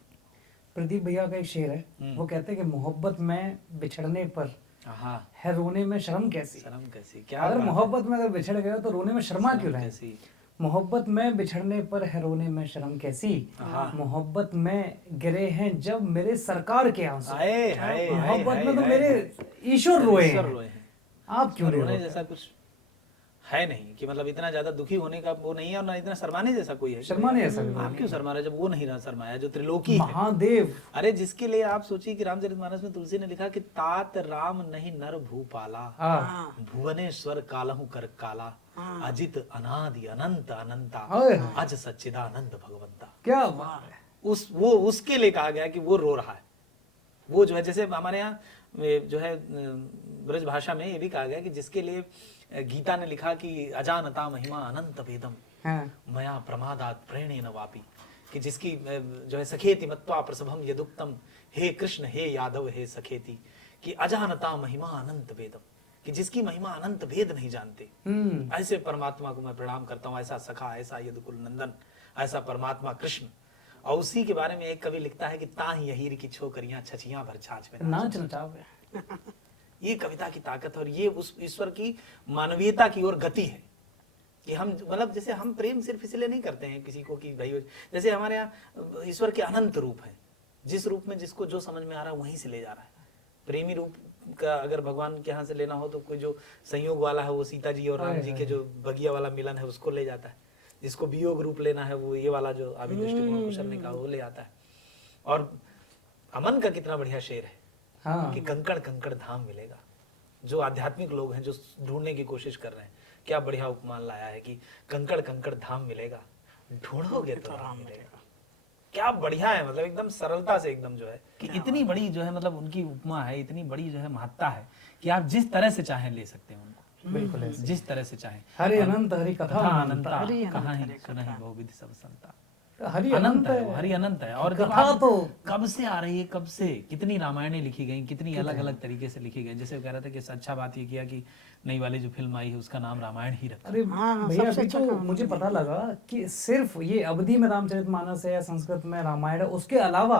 प्रदीप भैया का एक शेर है, वो कहते हैं कि मोहब्बत में बिछड़ने पर है रोने में शर्म कैसी। क्या अगर मोहब्बत में अगर बिछड़ गए तो रोने में शर्मा क्यों रहे। मोहब्बत में बिछड़ने पर है रोने में शर्म कैसी, मोहब्बत में गिरे हैं जब मेरे सरकार के आंसू। मोहब्बत में तो मेरे ईश्वर रोए हैं, आप क्यों रोए। जैसा कुछ है नहीं कि मतलब इतना ज्यादा दुखी होने का वो नहीं है, और ना इतना शर्माने जैसा कोई है। शर्माने जैसा भी आप क्यों शर्मा रहे जब वो नहीं रहा शर्माया, जो त्रिलोकी है। महादेव। अरे जिसके लिए आप सोचिए कि रामचरितमानस में तुलसी ने लिखा कि तात राम नहीं नर भूपाला, हाँ भुवनेश्वर कालहु कर काला, अजित अनादि अनंत अनंता, ओए, अज सच्चिदानंद भगवंता। क्या बात है। उसके लिए कहा गया कि वो रो रहा है। वो जो है, जैसे हमारे यहाँ जो है ब्रज भाषा में ये भी कहा गया कि जिसके लिए गीता ने लिखा कि अजानता महिमा अनंत वेदम हाँ, मया प्रमादात प्रेणेन वापी, कि जिसकी जो है सखेति मत्वा प्रसभम यदुक्तम, हे कृष्ण हे यादव हे सखेति, कि अजानता महिमा अनंत वेदम, कि जिसकी महिमा अनंत वेद नहीं जानते, ऐसे परमात्मा को मैं प्रणाम करता हूँ। ऐसा सखा, ऐसा यदुकुल नंदन, ऐसा परमात्मा कृष्ण। और उसी के बारे में एक कवि लिखता है कि ताहि यहीर की छोकरियां छछियां भर छाछ में नाच नचावे। ये कविता की ताकत, और ये उस ईश्वर की मानवीयता की ओर गति है कि हम मतलब जैसे हम प्रेम सिर्फ इसलिए नहीं करते हैं किसी को कि भाई, जैसे हमारे यहाँ ईश्वर के अनंत रूप है, जिस रूप में जिसको जो समझ में आ रहा है वहीं से ले जा रहा है। प्रेमी रूप का अगर भगवान के यहाँ से लेना हो तो कोई जो संयोग वाला है वो सीता जी और राम जी के जो बगिया वाला मिलन है उसको ले जाता है। जिसको वियोग रूप लेना है वो ये वाला जो अभी दृष्टिकोण कुशल ने कहा वो ले आता है। और अमन का कितना बढ़िया शेर है हाँ, कि कंकड़ कंकड़ धाम मिलेगा। जो आध्यात्मिक लोग हैं जो ढूंढने की कोशिश कर रहे हैं, क्या बढ़िया उपमान लाया है कि कंकड़ कंकड़ धाम मिलेगा, ढूंढोगे तो राम मिलेगा। क्या बढ़िया है, मतलब एकदम सरलता से एकदम जो है कि इतनी बड़ी जो है मतलब उनकी उपमा है, इतनी बड़ी जो है महत्ता है कि आप जिस तरह से चाहें ले सकते हैं उनको, बिल्कुल ऐसे। जिस तरह से चाहें। हरि अनंत हरि कथा कथा अनंत। अनंता हरि अनंत कहाँ हरि ही सुनहि बहुविधि सब संता। हरि अनंत अनंत है, है। वो हरि अनंत है। और जब कथा आप तो कब से आ रही है, कब से कितनी रामायणें लिखी गई, कितनी अलग अलग तरीके से लिखी गई। जैसे वो कह रहे थे कि अच्छा बात ये किया कि नई वाली जो फिल्म आई है उसका नाम रामायण ही रखा। अरे हाँ, भैया सबसे अभी अच्छा तो काम मुझे पता लगा कि सिर्फ ये अवधि में रामचरितमानस है या संस्कृत में रामायण है, उसके अलावा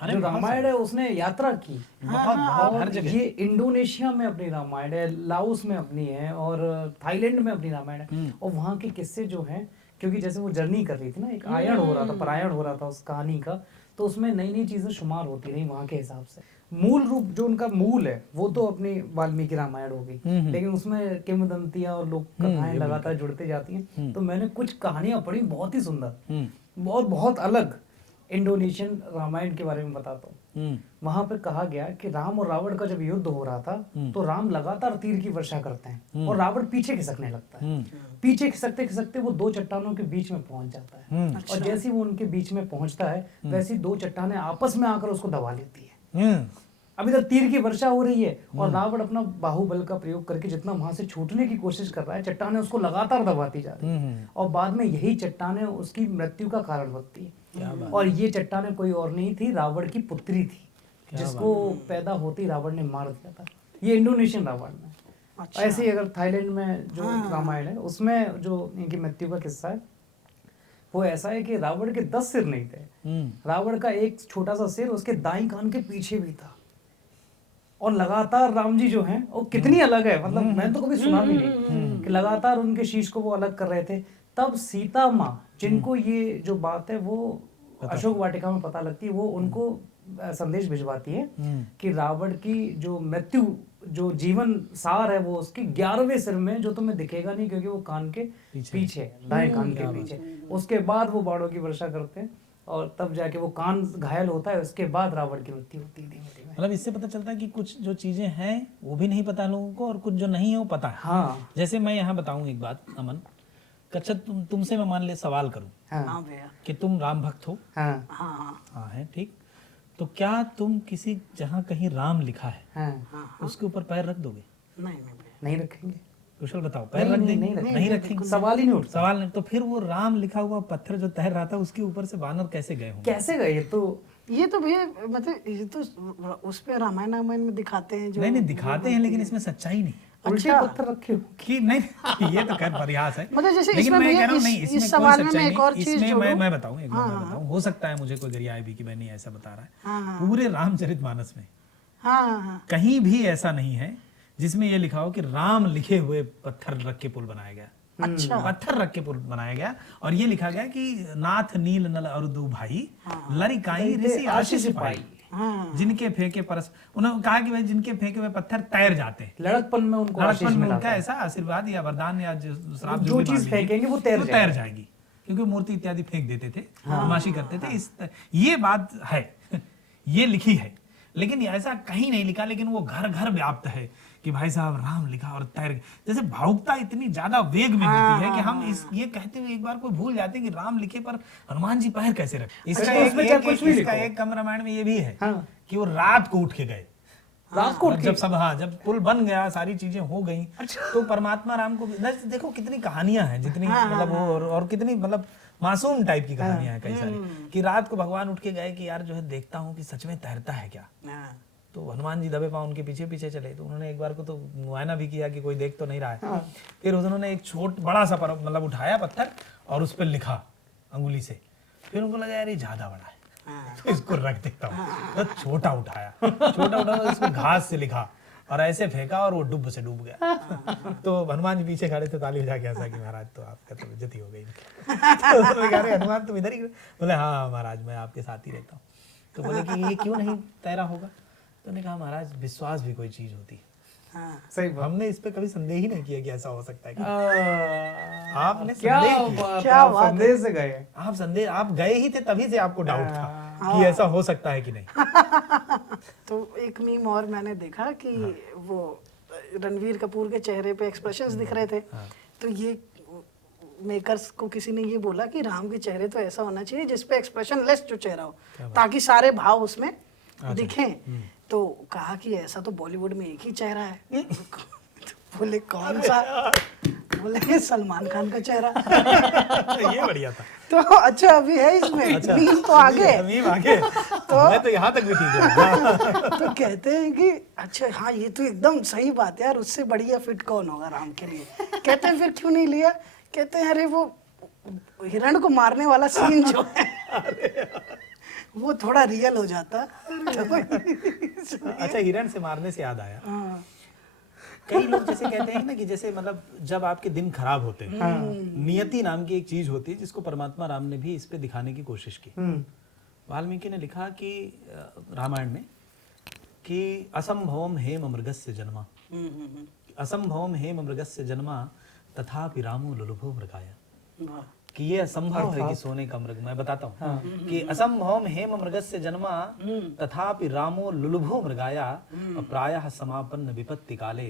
अरे जो बहुत रामायण है उसने यात्रा की बहुत बहुत हर और जगह। ये इंडोनेशिया में अपनी रामायण है, लाओस में अपनी है और थाईलैंड में अपनी रामायण है। और वहाँ के किस्से जो हैं, क्योंकि जैसे वो जर्नी कर रही थी ना, एक आयण हो रहा था, परायण हो रहा था उस कहानी का, तो उसमें नई नई चीजें शुमार होती रही वहाँ के हिसाब से। मूल रूप जो उनका मूल है वो तो अपनी वाल्मीकि रामायण हो गई, लेकिन उसमें किंवदंतियां और लोक कथाएं लगातार जुड़ते जाती हैं। तो मैंने कुछ कहानियां पढ़ी बहुत ही सुंदर, बहुत बहुत अलग इंडोनेशियन रामायण के बारे में बताता हूँ। वहां पर कहा गया कि राम और रावण का जब युद्ध हो रहा था तो राम लगातार तीर की वर्षा करते हैं और रावण पीछे खिसकने लगता है। पीछे खिसकते खिसकते वो दो चट्टानों के बीच में पहुंच जाता है और जैसे ही वो उनके बीच में पहुंचता है वैसे ही दो चट्टानें आपस में आकर उसको दबा लेती है। अभी तक तीर की वर्षा हो रही है और रावण अपना बाहुबल का प्रयोग करके जितना वहां से छूटने की कोशिश कर रहा है, चट्टानें उसको लगातार दबाती जा रही है और बाद में यही चट्टानें उसकी मृत्यु का कारण होती है। और ये चट्टानें कोई और नहीं थी, रावण की पुत्री थी, जिसको पैदा होते ही रावण ने मार दिया था। ये इंडोनेशियन रावण में। अच्छा। ऐसे ही अगर थाईलैंड में जो रामायण है उसमें जो इनकी मृत्यु का किस्सा है वो ऐसा है कि रावण के 10 सिर नहीं थे, रावण का एक छोटा सा सिर उसके दाईं कान के पीछे भी था। और लगातार राम जी जो हैं वो कितनी अलग है, मतलब मैं तो कभी सुना भी नहीं कि लगातार उनके शीश को वो अलग कर रहे थे। तब सीता माँ जिनको ये जो बात है वो अशोक वाटिका में पता लगती है, वो उनको संदेश भिजवाती है कि रावण की जो मृत्यु जो जीवन सार है वो उसके 11वें सिर में, जो तुम्हें दिखेगा नहीं क्योंकि वो कान के पीछे है, दाएं कान के पीछे। उसके बाद वो बाणों की वर्षा करते हैं और तब जाके वो कान घायल होता है, उसके बाद रावण की मृत्यु होती है धीमे धीमे। मतलब इससे पता चलता है कि कुछ जो चीजें हैं वो भी नहीं पता लोगों को और कुछ जो नहीं है वो पता है। हाँ जैसे मैं यहाँ बताऊं एक बात अमन, कच्चा तुमसे मैं मान ले सवाल करूं हाँ भैया। कि तुम राम भक्त हो। हाँ हाँ हाँ है ठीक। तो क्या तुम किसी जहाँ कहीं राम लिखा है हाँ उसके ऊपर पैर रख दोगे? नहीं भैया। नहीं रखेंगे, कुशल बताओ, पैर रख देंगे? नहीं रखेंगे, सवाल ही नहीं उठता। सवाल नहीं। तो फिर वो राम लिखा हुआ पत्थर जो तैर रहा था उसके ऊपर से बानर कैसे गए होंगे? कैसे गए? ये तो भैया मतलब ये तो उस पे रामायण में दिखाते हैं जो नहीं दिखाते हैं, लेकिन इसमें सच्चाई नहीं उल्टे अच्छा। पत्थर रखे हो। कि नहीं ये तो खैर प्रयास है। मतलब जैसे लेकिन इसमें मैं भैया कह रहा हूँ इस- नहीं, इस इसमें कोई सवाल में सच्चाई मैं एक और नहीं। चीज इसमें जोड़ूं। मैं बताऊं एक बार, मैं बताऊं, हो सकता है मुझे कोई गरियाए भी कि मैं नहीं ऐसा बता रहा है। हाँ पूरे रामचरितमानस में हाँ हाँ कहीं भी ऐसा नहीं है जिसमें ये लिखा हो कि राम लिखे हुए पत्थर रख के पुल बनाया गया। अच्छा। पत्थर रख के पुल बनाया गया और ये लिखा गया कि नाथ नील नल और दो भाई लरिकाई ऋषि आशीष पाई जिनके फेंके परस, उन्होंने कहा कि भाई जिनके फेंके हुए पत्थर तैर जाते हैं, लड़कपन में उनको आशीष लड़कपन में मिला उनका था। ऐसा आशीर्वाद या वरदान या श्राप जो भी चीज मांगेंगे, फेंकेंगे वो तैर जाएगी, क्योंकि मूर्ति इत्यादि फेंक देते थे, बदमाशी करते थे। ये बात है, ये लिखी है, लेकिन ऐसा कहीं नहीं लिखा, लेकिन वो घर घर व्याप्त है कि भाई साहब राम लिखा और तैर, जैसे भावुकता इतनी ज्यादा वेग में होती है कि हम ये कहते हुए एक बार को भूल जाते हैं कि राम लिखे पर हनुमान जी पैर कैसे रखे। इसका एक कम रामायण में ये भी है कि वो रात को उठ के गए, रात को जब सब, हाँ, जब पुल बन गया, सारी चीजें हो गई, तो परमात्मा राम को देखो कितनी कहानियां हैं, जितनी मतलब वो और कितनी मतलब मासूम टाइप की कहानियां हैं कई सारी, कि रात को भगवान उठ के गए कि यार जो है देखता हूँ कि सच में तैरता है क्या। तो हनुमान जी दबे पांव उनके पीछे पीछे चले, तो उन्होंने एक बार को तो मुआयना भी किया कि कोई देख तो नहीं रहा है। फिर उन्होंने एक बड़ा सा मतलब उठाया पत्थर और उस पर लिखा अंगुली से, फिर उनको लगा यार ये ज्यादा बड़ा है, तो इसको रख देता हूँ, तो छोटा उठाया तो इसको घास से लिखा और ऐसे फेंका और वो डूब से डूब गया। तो हनुमान जी पीछे खड़े थे, ताली बजा के ऐसा कि महाराज तो आपका तो इज्जत हो गई। तो कह रहे हनुमान तुम इधर ही, बोले हाँ महाराज मैं आपके साथ ही रहता हूँ। तो बोले कि ये क्यों नहीं तैरा होगा, तो उन्होंने कहा महाराज विश्वास भी कोई चीज होती है। सही बात। हमने इस पे कभी संदेह ही नहीं किया कि ऐसा हो सकता है कि आपने क्या संदेह से गए आप गए ही थे, तभी से आपको डाउट था कि ऐसा हो सकता है कि नहीं। तो एक मीम और मैंने देखा कि वो रणवीर कपूर के चेहरे पे एक्सप्रेशंस दिख रहे थे, तो ये मेकर्स को किसी ने ये बोला कि राम के चेहरे तो ऐसा होना चाहिए जिसपे एक्सप्रेशन लेस जो चेहरा हो, ताकि सारे भाव उसमें दिखें। तो कहा कि ऐसा तो बॉलीवुड में एक ही चेहरा है। तो बोले कौन सा? बोले सलमान खान का चेहरा। ये बढ़िया था। तो अच्छा अभी है इसमें, मीम तो आगे, तो मैं तो यहाँ तक भी ठीक। तो कहते हैं कि अच्छा हाँ ये तो एकदम सही बात है यार, उससे बढ़िया फिट कौन होगा राम के लिए। कहते हैं फिर क्यों नहीं लिया? कहते हैं अरे वो हिरण को मारने वाला सीन जो है वो थोड़ा रियल हो जाता। अच्छा, हिरण से मारने से याद आया, कई लोग जैसे कहते हैं ना कि जैसे मतलब जब आपके दिन खराब होते हैं, नियति नाम की एक चीज होती है जिसको परमात्मा राम ने भी इस पे दिखाने की कोशिश की। वाल्मीकि ने लिखा कि रामायण में कि असंभवम हेम मृगस्य जन्मा, असंभवम हेम मृगस्य जन्मा तथापि रामो लुलुभो मृगाया, कि ये असंभव है कि सोने का मृग, मैं बताता हूँ कि असंभवम हेम मृगस्य जन्मा तथापि रामो लुलुभो मृगाया प्रायः समापन्न विपत्ति काले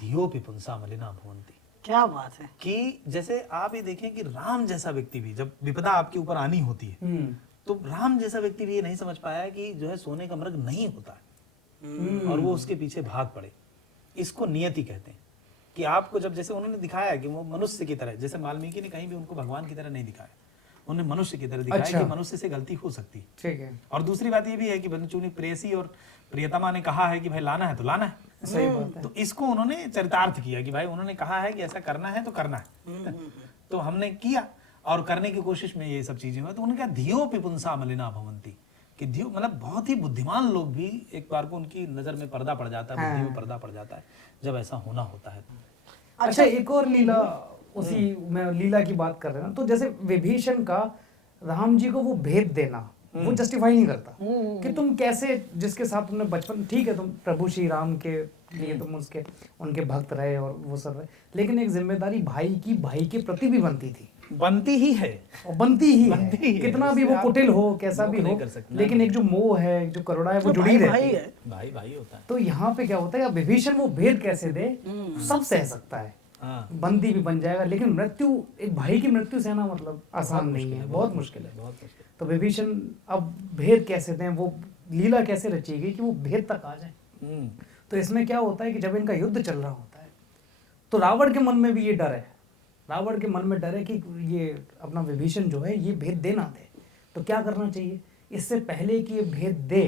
धियोपि पुंसा मलिना भवन्ति। क्या बात है कि जैसे आप ये देखें कि राम जैसा व्यक्ति भी जब विपदा आपके ऊपर आनी होती है, तो राम जैसा व्यक्ति भी ये नहीं समझ पाया कि जो है सोने का मृग नहीं होता है और वो उसके पीछे भाग पड़े। इसको नियति कहते हैं कि आपको जब जैसे उन्होंने दिखाया कि वो मनुष्य की तरह, जैसे वाल्मीकि ने कहीं भी उनको भगवान की तरह नहीं दिखाया, उन्होंने मनुष्य की तरह दिखाया कि मनुष्य से गलती हो सकती है। ठीक है। और दूसरी बात ये भी है कि चूंकि प्रेयसी और प्रियतमा ने कहा है कि भाई लाना है तो लाना है, सही बात है। तो इसको उन्होंने चरितार्थ किया कि भाई उन्होंने कहा है कि ऐसा करना है तो करना है, तो हमने किया और करने की कोशिश में ये सब चीजें हुई। तो उन्होंने कहा धियो पिपुंसा मलिना भवंती, कि धियो मतलब बहुत ही बुद्धिमान लोग भी एक बार को उनकी नजर में पर्दा पड़ जाता है, बुद्धि में पर्दा पड़ जाता है जब ऐसा होना होता है। अच्छा एक और लीला, उसी में लीला की बात कर रहे हैं, तो जैसे विभीषण का राम जी को वो भेद देना वो जस्टिफाई नहीं करता कि तुम कैसे, जिसके साथ तुमने बचपन, ठीक है तुम प्रभु श्री राम के लिए तुम उसके उनके भक्त रहे और वो सब रहे, लेकिन एक जिम्मेदारी भाई की भाई के प्रति भी बनती थी, बनती ही है और बनती ही है। कितना भी वो कुटिल हो, कैसा भी हो, लेकिन एक जो मोह है, जो करुणा है, वो जुड़ी रहती है, भाई भाई होता है। तो यहाँ पे क्या होता है, विभीषण वो भेद कैसे दे, सब सह सकता है, बंदी भी बन जाएगा, लेकिन मृत्यु, एक भाई की मृत्यु सहना मतलब आसान नहीं है, बहुत मुश्किल है। तो विभीषण अब भेद कैसे दें, वो लीला कैसे रची गई कि वो भेद तक आ जाए। तो इसमें क्या होता है कि जब इनका युद्ध चल रहा होता है तो रावण के मन में भी ये डर है, रावण के मन में डर है कि ये अपना विभीषण जो है ये भेद दे ना दे, तो क्या करना चाहिए इससे पहले कि ये भेद दे,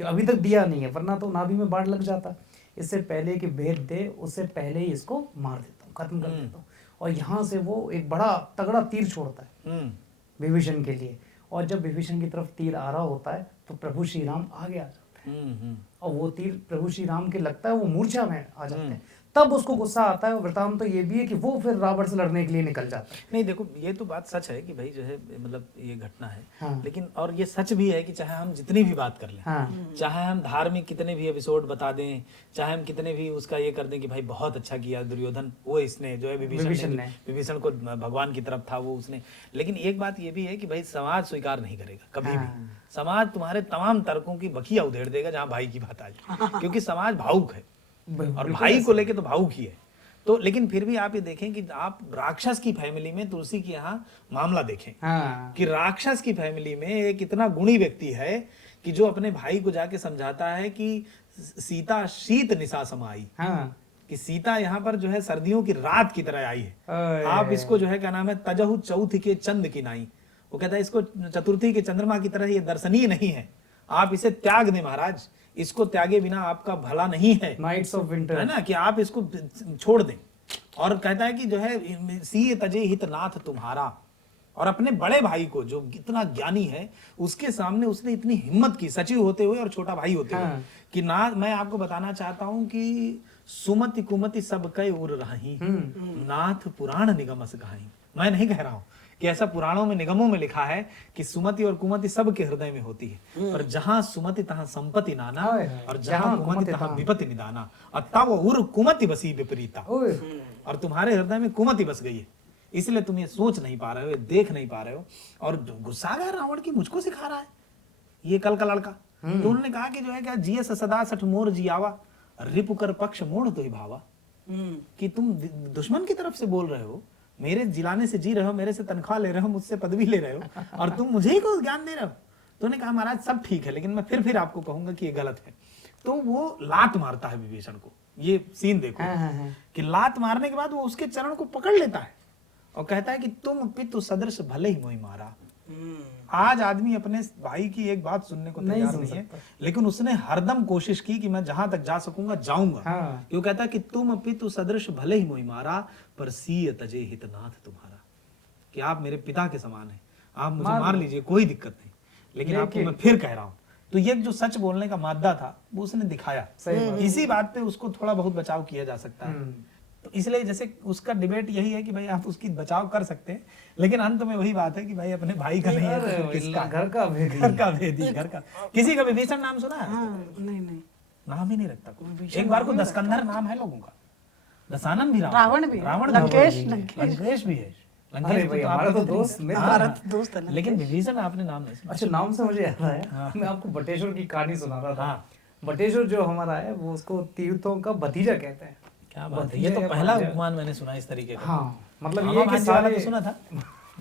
कि अभी तक दिया नहीं है वरना तो नाभि में बाढ़ लग जाता, इससे पहले कि भेद दे उससे पहले ही इसको मार देता हूँ, खत्म कर देता हूँ। और यहाँ से वो एक बड़ा तगड़ा तीर छोड़ता है विभीषण के लिए, और जब विभीषण की तरफ तीर आ रहा होता है तो प्रभु श्री राम आगे आ जाते हैं, और वो तीर प्रभु श्री राम के लगता है वो मूर्छा में आ जाते हैं, तब उसको गुस्सा आता है। और वृतांत तो ये भी है कि वो फिर रावण से लड़ने के लिए निकल जाता है। नहीं देखो, ये तो बात सच है कि भाई जो है मतलब ये घटना है। हाँ। लेकिन और ये सच भी है कि चाहे हम जितनी भी बात कर लें, हाँ। चाहे हम धार्मिक कितने भी एपिसोड बता दें, चाहे हम कितने भी उसका ये कर दें कि भाई बहुत अच्छा किया दुर्योधन, वो इसने जो है विभीषण को भगवान की तरफ था वो उसने। लेकिन एक बात ये भी है कि भाई समाज स्वीकार नहीं करेगा कभी भी। समाज तुम्हारे तमाम तर्कों की बखिया उधेड़ देगा जहां भाई की बात आ जाए, क्योंकि समाज भावुक है और भाई को लेके तो भावुक ही है। तो लेकिन फिर भी आप ये देखें कि आप राक्षस की फैमिली में तुलसी के यहाँ मामला देखें कि राक्षस की फैमिली में एक इतना गुणी व्यक्ति है कि जो अपने भाई को जाके समझाता है कि सीता शीत निशा समाई, कि सीता यहाँ पर जो है सर्दियों की रात की तरह आई है। आप इसको जो है क्या नाम है, तजहु चौथ के चंद की नाई, वो कहता है इसको चतुर्थी के चंद्रमा की तरह ये दर्शनीय नहीं है, आप इसे त्याग दें महाराज, इसको त्यागे बिना आपका भला नहीं है। नाइट्स ऑफ विंटर, है ना, कि आप इसको छोड़ दें। और कहता है कि जो है सीय तजे हित नाथ तुम्हारा, और अपने बड़े भाई को जो इतना ज्ञानी है उसके सामने उसने इतनी हिम्मत की, सचिव होते हुए और छोटा भाई होते हुए, कि ना मैं आपको बताना चाहता हूं कि सुमति कुमति सब कई उर रही, नाथ पुराण निगमस कहाई। मैं नहीं कह रहा हूं कि ऐसा पुराणों में निगमों में लिखा है कि सुमति और कुमति सबके हृदय में होती है, पर जहां सुमति तहां संपत्ति नाना, और जहां कुमति तहां विपत्ति निदाना, और तब उर कुमति बसी विपरीता, और तुम्हारे हृदय में कुमति बस गई है, इसलिए तुम ये सोच नहीं पा रहे हो, ये देख नहीं पा रहे हो। और गुस्सा गया रावण की, मुझको सिखा रहा है ये कल का लड़का। तो उन्होंने कहा कि जो है क्या जिये सदा सठ मोर जियावा, रिपु कर पक्ष मोड़ तो ही भावा, कि तुम दुश्मन की तरफ से बोल रहे हो, मेरे जिलाने से जी रहे हो, मेरे से तनख्वाह ले रहे हो, मुझसे पदवी ले रहे हो, और तुम मुझे ही को ज्ञान दे रहे हो। तो उन्होंने कहा महाराज सब ठीक है, लेकिन मैं फिर आपको कहूंगा कि ये गलत है। तो वो लात मारता है विभीषण को, ये सीन देखो कि लात मारने के बाद वो उसके चरण को पकड़ लेता है और कहता है कि तुम पितु सदृश भले ही मोहि मारा। आज आदमी अपने भाई की एक बात सुनने को तैयार नहीं है, लेकिन उसने हरदम कोशिश की कि मैं जहां तक जा सकूंगा जाऊंगा। क्यों कहता है कि तुम पितु सदृश भले ही मोहि मारा, पर सीय तजे हित नाथ तुम्हारा, कि आप मेरे पिता के समान हैं, आप मुझे मार लीजिए कोई दिक्कत नहीं, लेकिन आपको मैं फिर कह रहा हूं। तो ये जो सच बोलने का मादा था वो उसने दिखाया। इसी बात पे उसको थोड़ा बहुत बचाव किया जा सकता है। तो इसलिए जैसे उसका डिबेट यही है कि भाई आप उसकी बचाव कर सकते हैं, लेकिन अंत में वही बात है कि भाई अपने भाई का नहीं है तो किसका, घर का भेदी, घर का। किसी का विभीषण नाम सुना है? नहीं, नाम ही नहीं रखता कोई। एक बार को दशकंधर नाम है लोगों का, दशानन भी, रावण भी, लंकेश भी है। अरे भाई हमारा तो दोस्त है, लेकिन विभीषण आपने नाम नहीं सुना। अच्छा, नाम से मुझे याद आया, मैं आपको बटेश्वर की कहानी सुना रहा था। बटेश्वर जो हमारा है वो उसको तीर्थों का भतीजा कहते हैं। क्या बात है, ये तो पहला उपमान मैंने सुना इस तरीके का। हाँ, मतलब ये कि सारे तो सुना था,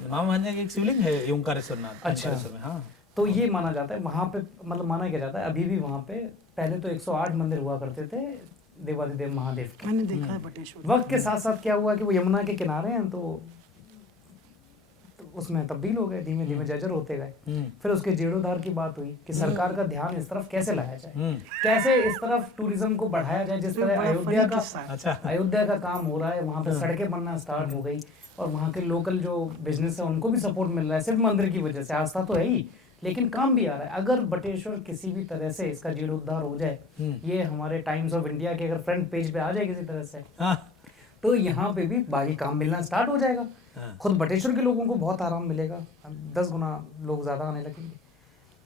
मामा भांजे की एक शिवलिंग है ओंकारेश्वर नाथ। अच्छा, हाँ। तो ये माना जाता है वहाँ पे, मतलब माना क्या जाता है अभी भी वहाँ पे, पहले तो 108 मंदिर हुआ करते थे देवादिदेव महादेव। मैंने देखा है बटेश्वर। वक्त के साथ साथ क्या हुआ कि वो यमुना के किनारे हैं, तो उसमें तब्दील हो गए, धीमे धीमे जर्जर होते गए। फिर उसके जीर्णोद्धार की बात हुई कि सरकार का ध्यान इस तरफ कैसे लाया जाए, कैसे इस तरफ टूरिज्म को बढ़ाया जाए। जिस तरह अयोध्या का काम हो रहा है, वहाँ पे सड़कें बनना स्टार्ट हो गई, और वहाँ के लोकल जो बिजनेस है उनको भी सपोर्ट मिल रहा है, सिर्फ मंदिर की वजह से। आस्था तो है ही, लेकिन काम भी आ रहा है। अगर बटेश्वर किसी भी तरह से इसका जीर्णोद्धार हो जाए, ये हमारे टाइम्स ऑफ इंडिया के अगर फ्रंट पेज पे आ जाए किसी तरह से, तो यहाँ पे भी बाकी काम मिलना स्टार्ट हो जाएगा। खुद बटेश्वर के लोगों को बहुत आराम मिलेगा, 10 गुना लोग ज्यादा आने लगेंगे।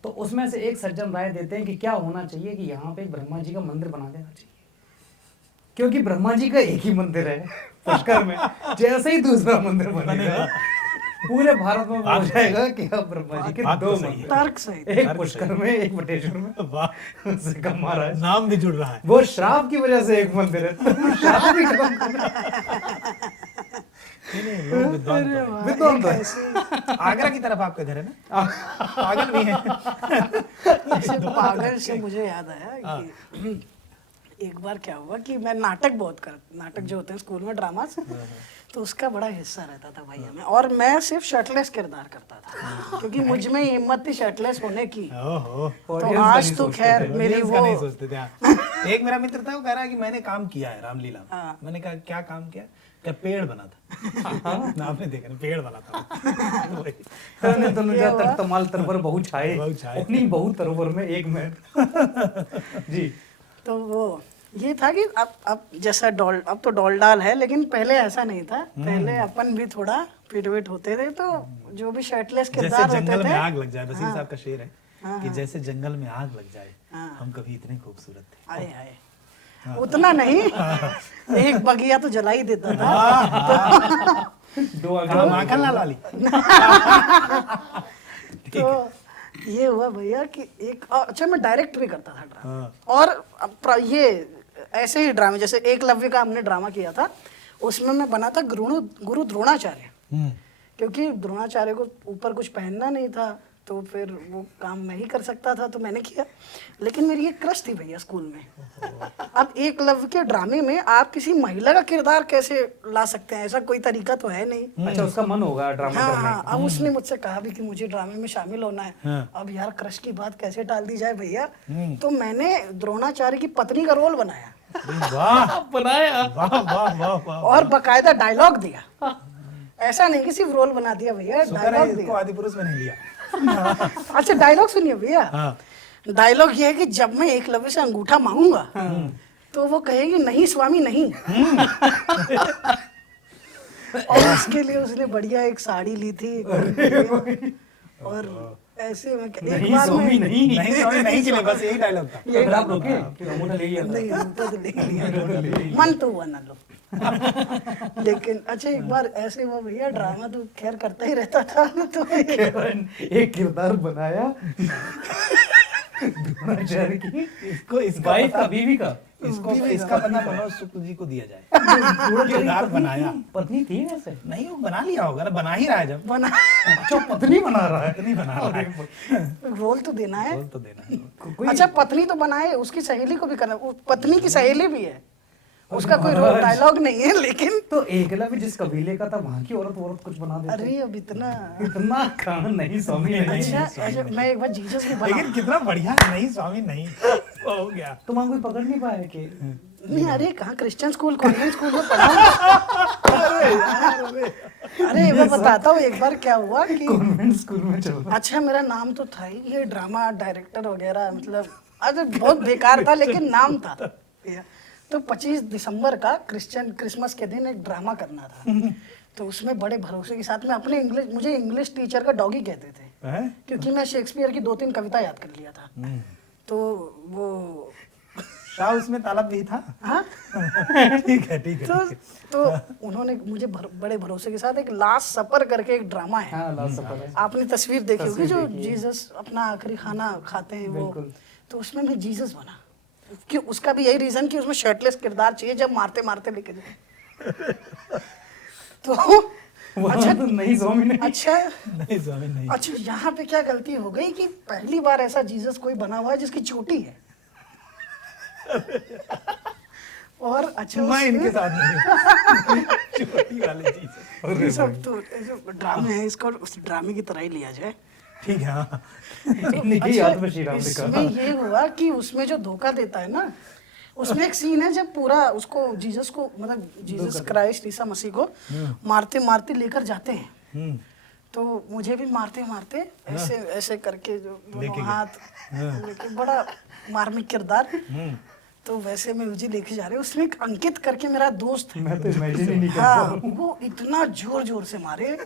तो उसमें से एक सज्जन राय देते हैं कि क्या होना चाहिए कि यहाँ पे ब्रह्मा जी का मंदिर बना देना चाहिए, क्योंकि ब्रह्मा जी का एक ही मंदिर है पुष्कर में, जैसे ही दूसरा मंदिर बनेगा पूरे भारत में हो जाएगा कि अब ब्रह्मा जी के 2 मंदिर, तर्क सही, एक पुष्कर में एक बटेश्वर में। वाह, महाराज नाम भी जुड़ रहा है। वो श्राप की वजह से एक मंदिर है, श्राप ही विद्वान तो है। आगरा की तरफ आपका घर है ना? पागल भी है। पागल से मुझे याद आया कि एक बार क्या हुआ कि मैं नाटक जो होते हैं स्कूल में, ड्रामास, तो उसका बड़ा हिस्सा रहता था भैया में, और मैं सिर्फ शर्टलेस किरदार करता था, क्योंकि मुझ में हिम्मत थी शर्टलेस होने की। तो आज तो खैर मेरी वो नहीं सोचते थे। एक मेरा मित्र था, वो कह रहा है कि मैंने काम किया है रामलीला में। मैंने कहा क्या काम किया? क्या पेड़ बना था। आपने देखा पेड़ बना था। तनुजा तक तमाल तरवर बहु छाए, अपनी बहु तरवर में एक मैं। जी। तो वो ये था कि अब जैसा डॉल, अब तो डॉल डाल है, लेकिन पहले ऐसा नहीं था। पहले अपन भी थोड़ा फिट विट होते थे, तो जो भी शर्टलेस जैसे किरदार होते जंगल थे। में आग लग जाए, बसीर हाँ। साहब का शेर है कि जैसे जंगल में आग लग जाए, हाँ। हम कभी इतने खूबसूरत थे। आए आए उतना नहीं, एक बगिया तो जला ही देता था। माखन लाल वाली। तो ये हुआ भैया कि एक अच्छा, मैं डायरेक्ट भी करता था ड्रामा। और ये ऐसे ही ड्रामे, जैसे एकलव्य का हमने ड्रामा किया था, उसमें मैं बना था गुरु द्रोणाचार्य। क्योंकि द्रोणाचार्य को ऊपर कुछ पहनना नहीं था, तो फिर वो काम मैं ही कर सकता था, तो मैंने किया। लेकिन मेरी एक क्रश थी भैया स्कूल में। अब एकलव्य के ड्रामे में आप किसी महिला का किरदार कैसे ला सकते हैं, ऐसा कोई तरीका तो है नहीं। अच्छा, उसका मन होगा ड्रामा हाँ करने हाँ, अब उसने मुझसे कहा भी कि मुझे ड्रामे में शामिल होना है। अब यार क्रश की बात कैसे टाल दी जाए भैया, तो मैंने द्रोणाचार्य की पत्नी का रोल बनाया। वाह बनाया। वाह वाह वाह वाह। और बकायदा डायलॉग दिया, ऐसा नहीं कि सिर्फ रोल बना दिया भैया, शुक्र है डायलॉग इसको दिया। आदि पुरुष में नहीं लिया। अच्छा, डायलॉग सुनिए भैया। हाँ। डायलॉग ये है कि जब मैं एकलव्य से अंगूठा मांगूंगा तो वो कहेगी नहीं स्वामी नहीं। और उसके लिए उसने बढ़िया एक साड़ी ली थी, और ऐसे में एक बार मैं नहीं स्वामी नहीं के लिए बस यही डायलॉग था। ये अगर आप रुके कि अंगूठा ले लिया था। नहीं, अंगूठा तो ले लिया, मन तो हुआ ना लो। लेकिन अच्छा, एक बार ऐसे हुआ भैया, ड्रामा तो खैर करता ही रहता था, तो एक किरदार बनाया द्रोणाचार्य की, इसको इसका वाइफ पता- का, बीवी का। इसको इसका पता मनोज शुक्ल जी को दिया जाए। किरदार बनाया पत्नी थी वैसे? नहीं, वो बना लिया होगा ना, बना ही रहा है जब। बना। अच्छा, पत्नी बना रहा है। नहीं बना रहा है, रोल तो देना है। रोल तो देना है। अच्छा, पत्नी तो बनाए, उसकी सहेली को भी करना, वो पत्नी की सहेली भी है, उसका कोई रोल डायलॉग नहीं है, लेकिन तो एकलव्य जिस कबीले का था, वहाँ की औरत कुछ बना देते। अरे अब इतना इतना कहाँ नहीं स्वामी नहीं। अच्छा, मैं एक बार जीसस भी बना। लेकिन कितना बढ़िया, नहीं स्वामी नहीं हो गया। तो वहाँ कोई पकड़ नहीं पाया कि नहीं, अरे कहाँ क्रिश्चियन स्कूल, कॉन्वेंट स्कूल में पढ़ा। अरे मैं बताता हूँ, एक बार क्या हुआ कि कॉन्वेंट स्कूल में चल रहा। अच्छा, मेरा नाम तो था ही ये ड्रामा डायरेक्टर वगैरह, मतलब अरे बहुत बेकार था, लेकिन नाम था। तो 25 दिसंबर का क्रिसमस के दिन एक ड्रामा करना था। तो उसमें बड़े भरोसे के साथ में अपने मुझे इंग्लिश टीचर का डॉगी कहते थे, हैं? क्योंकि मैं शेक्सपियर की 2-3 कविता याद कर लिया था। तो वो शाह उसमें तालब भी था। हाँ, ठीक है ठीक है। तो उन्होंने मुझे बड़े भरोसे के साथ एक लास्ट सपर करके एक ड्रामा है, हाँ, लास्ट सफर है। आपने तस्वीर देखी होगी, जो जीसस अपना आखिरी खाना खाते हैं वो। बिल्कुल। तो उसमें मैं जीसस बना, कि उसका भी यही रीजन कि उसमें शर्टलेस किरदार चाहिए, जब मारते मारते लेके जाए। तो अच्छा तो नहीं स्वामी नहीं। अच्छा नहीं स्वामी नहीं। अच्छा, यहाँ पे क्या गलती हो गई कि पहली बार ऐसा जीसस कोई बना हुआ है जिसकी चोटी है। और अच्छा, मैं इनके साथ नहीं हूँ। छोटी वाली चीज। ये सब तो ऐसे ड्रामे है, इसको उस ड्रामे की तरह ही लिया जाए। ठीक है हाँ। इन्हीं याद में श्री राम लिखा। इसमें ये हुआ कि उसमें जो धोखा देता है ना, उसमें एक सीन है जब पूरा उसको जीसस को, मतलब जीसस क्राइस्ट ईसा मसीह को मारते मारते लेकर जाते हैं। तो मुझे भी मारते मारते ऐसे ऐसे करके जो लेके दोनों गए। हाथ लेके, बड़ा मार्मिक किरदार। तो वैसे में मुझे लेके जा रहे, उसमें एक अंकित करके मेरा दोस्त है। मैं तो इमेजिन ही नहीं कर हाँ, वो इतना जोर जोर से मारे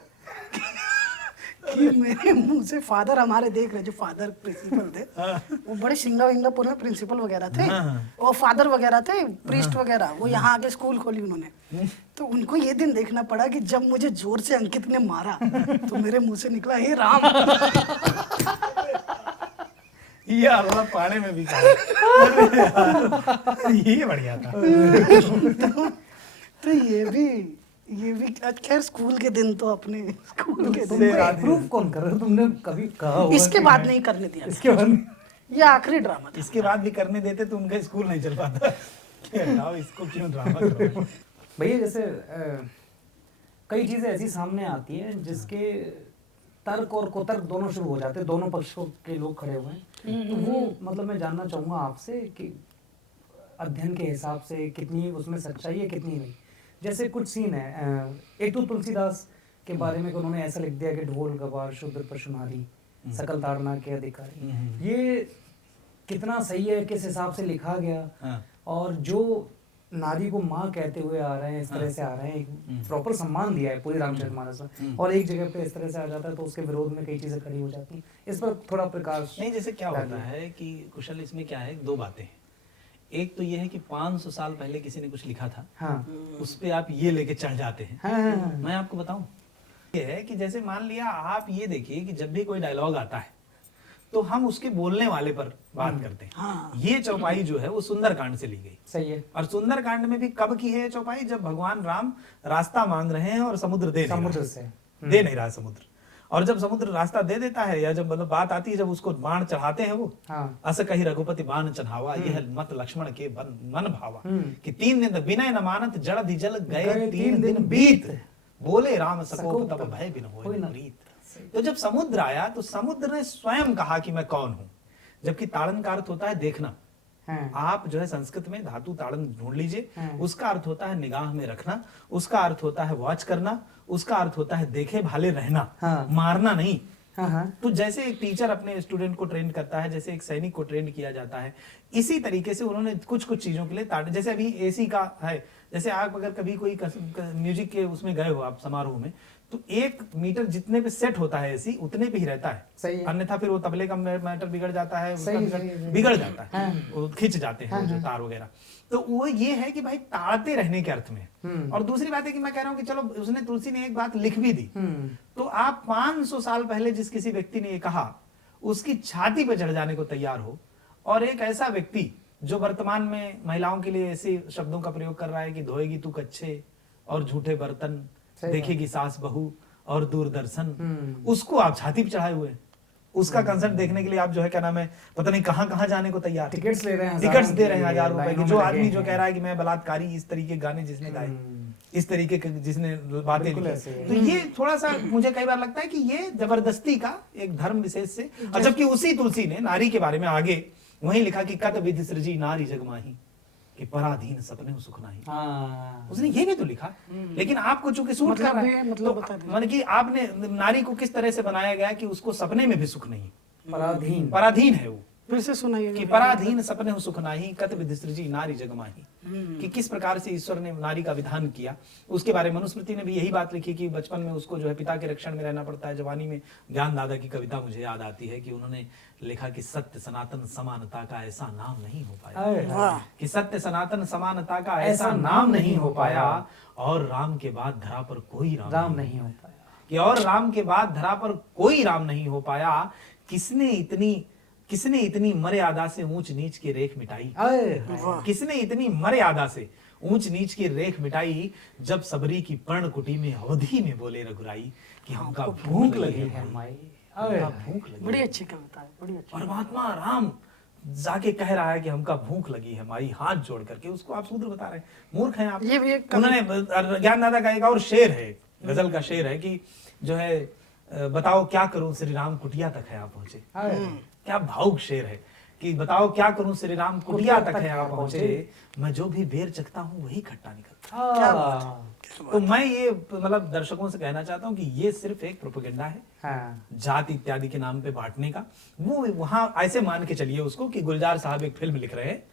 कि मेरे मुंह से, फादर हमारे देख रहे, जो फादर प्रिंसिपल थे, वो बड़े सिंगापुर में प्रिंसिपल वगैरह थे, वो फादर वगैरह थे, प्रीस्ट वगैरह, वो यहाँ आके स्कूल खोली उन्होंने। तो उनको ये दिन देखना पड़ा कि जब मुझे जोर से अंकित ने मारा तो मेरे मुंह से निकला, हे राम। ये अल्लाह पाने में भी कहा। ये बढ़िया था। तो ये भी खैर स्कूल के दिन तो अपने स्कूल के दिन। प्रूफ कौन कर रहा है? तुमने कभी कहा होगा इसके कि बाद मैं- नहीं करने दिया, इसके बाद ये आखिरी ड्रामा था। इसके बाद भी करने देते तो उनका स्कूल नहीं चल पाता। कि हटाओ इसको, क्यों ड्रामा करो। भैया जैसे कई चीजें ऐसी सामने आती हैं जिसके तर्क और कुतर्क दोनों शुरू हो जाते हैं, दोनों पक्षों के लोग खड़े हुए हैं। तो वो मतलब मैं जानना चाहूंगा आपसे कि अध्ययन के हिसाब से कितनी उसमें सच्चाई है, कितनी नहीं। जैसे कुछ सीन है, एक तो तुलसीदास के बारे में उन्होंने ऐसा लिख दिया कि ढोल गवार शूद्र पशुनारी सकल ताड़ना के अधिकारी। ये कितना सही है, किस हिसाब से लिखा गया, और जो नारी को माँ कहते हुए आ रहे हैं, इस तरह से आ रहे हैं, एक प्रॉपर सम्मान दिया है पूरी रामचरितमानस में, और एक जगह पे इस तरह से आ जाता है तो उसके विरोध में कई चीजें खड़ी हो जाती हैं। इस पर थोड़ा प्रकाश नहीं, जैसे क्या होता है कि कुशल, इसमें क्या है, दो बातें हैं। एक तो ये है कि 500 साल पहले किसी ने कुछ लिखा था, हाँ उस पे आप ये लेके चढ़ जाते हैं। हाँ मैं आपको बताऊं, ये है कि जैसे मान लिया आप ये देखिए कि जब भी कोई डायलॉग आता है तो हम उसके बोलने वाले पर बात करते हैं। हाँ। ये चौपाई जो है वो सुंदरकांड से ली गई, सही है। और सुंदरकांड में भी कब की है चौपाई, जब भगवान राम रास्ता मांग रहे हैं और समुद्र दे नहीं समुद्र रहा है। से दे नहीं रहा है समुद्र, और जब समुद्र रास्ता दे देता है, या जब मतलब बात आती है, जब उसको बाण चढ़ाते हैं वो, हाँ अस कही रघुपति बाण चढ़ावा, यह मत लक्ष्मण के मन भावा, कि 3 दिन विनय न मानत जड़ जल गए 3 दिन बीत, बोले राम सकोप तब भय बिन होय न प्रीत। तो जब समुद्र आया तो समुद्र ने स्वयं कहा कि मैं कौन हूं, जबकि ताड़न का अर्थ होता है देखना। हाँ आप जो है संस्कृत में धातु ताड़न ढूंढ लीजिए, हाँ। उसका अर्थ होता है निगाह में रखना, उसका अर्थ होता है वॉच करना, उसका अर्थ होता है देखे भाले रहना, हाँ। मारना नहीं। हाँ हाँ तो जैसे एक टीचर अपने स्टूडेंट को ट्रेन करता है, जैसे एक सैनिक को ट्रेन किया जाता है, इसी तरीके से उन्होंने कुछ कुछ चीजों के लिए जैसे अभी एसी का है, जैसे आप अगर कभी कोई म्यूजिक के उसमें गए हो आप समारोह में, तो 1 मीटर जितने पे सेट होता है एसी उतने पे ही रहता है, सही है। अन्यथा फिर वो तबले का मैटर बिगड़ जाता है, उसका सही है। बिगड़ जाता है, हाँ। वो खिंच जाते हैं वो जो तार वगैरह। तो वो ये है कि भाई ताड़ते रहने के अर्थ में। और दूसरी बात है कि मैं कह रहा हूँ कि चलो उसने, तुलसी ने एक बात लिख भी दी, तो आप 500 साल पहले जिस किसी व्यक्ति ने ये कहा उसकी छाती पे चढ़ जाने को तैयार हो, और एक ऐसा व्यक्ति जो वर्तमान में महिलाओं के लिए ऐसे शब्दों का प्रयोग कर रहा है कि धोएगी तू कच्छे और झूठे बर्तन, देखेगी सास बहू और दूरदर्शन, उसको आप छाती पे चढ़ाए हुए हैं। उसका कंसर्ट देखने के लिए आप जो है क्या नाम है, पता नहीं कहाँ कहाँ जाने को तैयार, टिकट्स ले रहे हैं, टिकट्स दे रहे हैं 1000 रुपए लाइनों की। जो में आदमी लगे जो हैं। कह रहा है कि मैं बलात्कारी, इस तरीके के गाने जिसने गाए, इस तरीके के जिसने बातें बिल्कुल लिखी, ऐसे ही है। तो ये थोड़ा सा मुझे कई बार लगता है कि ये जबरदस्ती का एक धर्म विशेष से, और जबकि उसी तुलसी ने नारी के बारे में आगे वही लिखा कि कत विधि सृजी नारी जगमाही, कि पराधीन सपने सुख नाही। हाँ उसने ये भी तो लिखा, लेकिन आपको चूंकि सूट कर रहा है, मतलब बता दीजिए। मतलब कि आपने नारी को किस तरह से बनाया गया कि उसको सपने में भी सुख नहीं, पराधीन पराधीन है वो, फिर से सुनाइए कि पराधीन सपने हो सुख नाही, कत विधि सृजी नारी जगमाही, कि किस प्रकार से ईश्वर ने नारी का विधान किया। उसके बारे में मनुस्मृति ने भी यही बात लिखी कि बचपन में उसको जो है पिता के रक्षण में रहना पड़ता है। जवानी में ज्ञान दादा की कविता मुझे याद आती है कि उन्होंने लिखा कि सत्य सनातन समानता का ऐसा नाम नहीं हो पाया, वाह। कि सत्य सनातन समानता का ऐसा नाम नहीं हो पाया, और राम के बाद धरा पर कोई राम नहीं हो पाया। कि और राम के बाद धरा पर कोई राम नहीं हो पाया। किसने इतनी मर्यादा से ऊंच नीच की रेख मिटाई, किसने इतनी मर्यादा से ऊंच नीच की रेख मिटाई, जब सबरी की पर्ण कुटी में अवधि में बोले रघुराई, कि हमका भूख लगी है माई, हमका भूख लगी। बड़ी अच्छी कविता है, बड़ी अच्छी। परमात्मा राम जाके कह रहा है कि हमका भूख लगी है माई, हाथ जोड़ करके उसको आप शूद्र बता रहे हैं, मूर्ख हैं आप। ये भी एक उन्होंने ज्ञानदाता का एक और शेर है, गजल का शेर है कि जो है बताओ क्या करूं श्री राम कुटिया तक है आप पहुंचे। क्या भावुक शेर है कि बताओ क्या करूं श्री राम कुटिया तक है आप पहुंचे, मैं जो भी बेर चखता हूं वही खट्टा निकलता। क्या बात है। तो मैं ये मतलब दर्शकों से कहना चाहता हूं कि ये सिर्फ एक प्रोपेगेंडा है, हाँ जाति इत्यादि के नाम पे बांटने का। वो वहां ऐसे मान के चलिए उसको कि गुलजार साहब एक फिल्म लिख रहे हैं,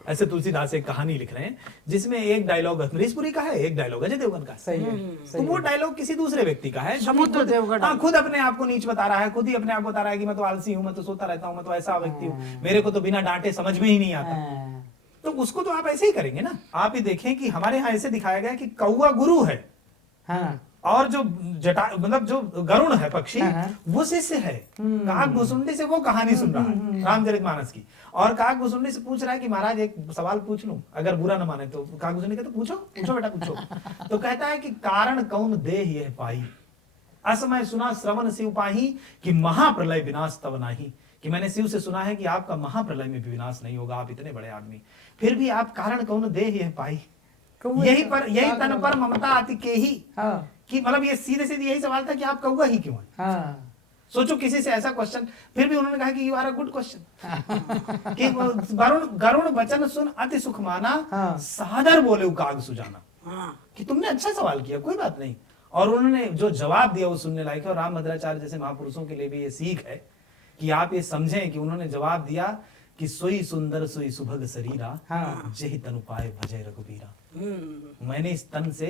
ऐसे तुलसीदास एक कहानी लिख रहे हैं जिसमें एक डायलॉग अमरीशपुरी का है, एक डायलॉग अजय देवगन का है। सही है तो वो डायलॉग किसी दूसरे व्यक्ति का है, समुद्र देवगन। हाँ, खुद अपने आप को नीच बता रहा है, खुद ही अपने आप को बता रहा है कि मैं तो आलसी हूं, मैं तो सोता रहता हूं, मैं तो ऐसा व्यक्ति हूं, मेरे को तो बिना डांटे समझ में ही नहीं आता। तो उसको तो आप ऐसे ही करेंगे ना। आप ही देखें कि हमारे यहाँ ऐसे दिखाया गया कि कौवा गुरु है, हाँ और जो जटा मतलब जो गरुण है पक्षी, हाँ। वो शिष्य है। काक भुसुंडी से वो कहानी सुन रहा है रामचरितमानस की, और काक भुसुंडी से पूछ रहा है कि महाराज एक सवाल पूछ लूं, अगर बुरा न माने तो। काक भुसुंडी कहता पूछो पूछो बेटा पूछो। तो कहता है कि कारण कौन देह यह पाई, असमय सुना श्रवण शिव पाही, कि महाप्रलय विनाश तब नाही, कि मैंने शिव से सुना है कि आपका महाप्रलय में भी विनाश नहीं होगा, आप इतने बड़े आदमी, फिर भी आप कारण कौन देह यह पाई, यही तन पर ममता आती के ही। हाँ कि मतलब ये सीधे सीधे यही सवाल था कि आप कौवा ही क्यों है। हाँ सोचो किसी से ऐसा क्वेश्चन, फिर भी उन्होंने कहा कि you are a good question, कि गरुण वचन सुन अति सुख माना, हाँ। सादर बोले काग सुजाना, हाँ। कि तुमने अच्छा सवाल किया, कोई बात नहीं। और उन्होंने जो जवाब दिया वो सुनने लायक है। और रामभद्राचार्य जैसे महापुरुषों के लिए भी ये सीख है कि आप ये समझें कि उन्होंने जवाब दिया कि सोई सुंदर सोई सुभग शरीरा, जहि तनु पाए भजय रघुबीरा। मैंने इस तन से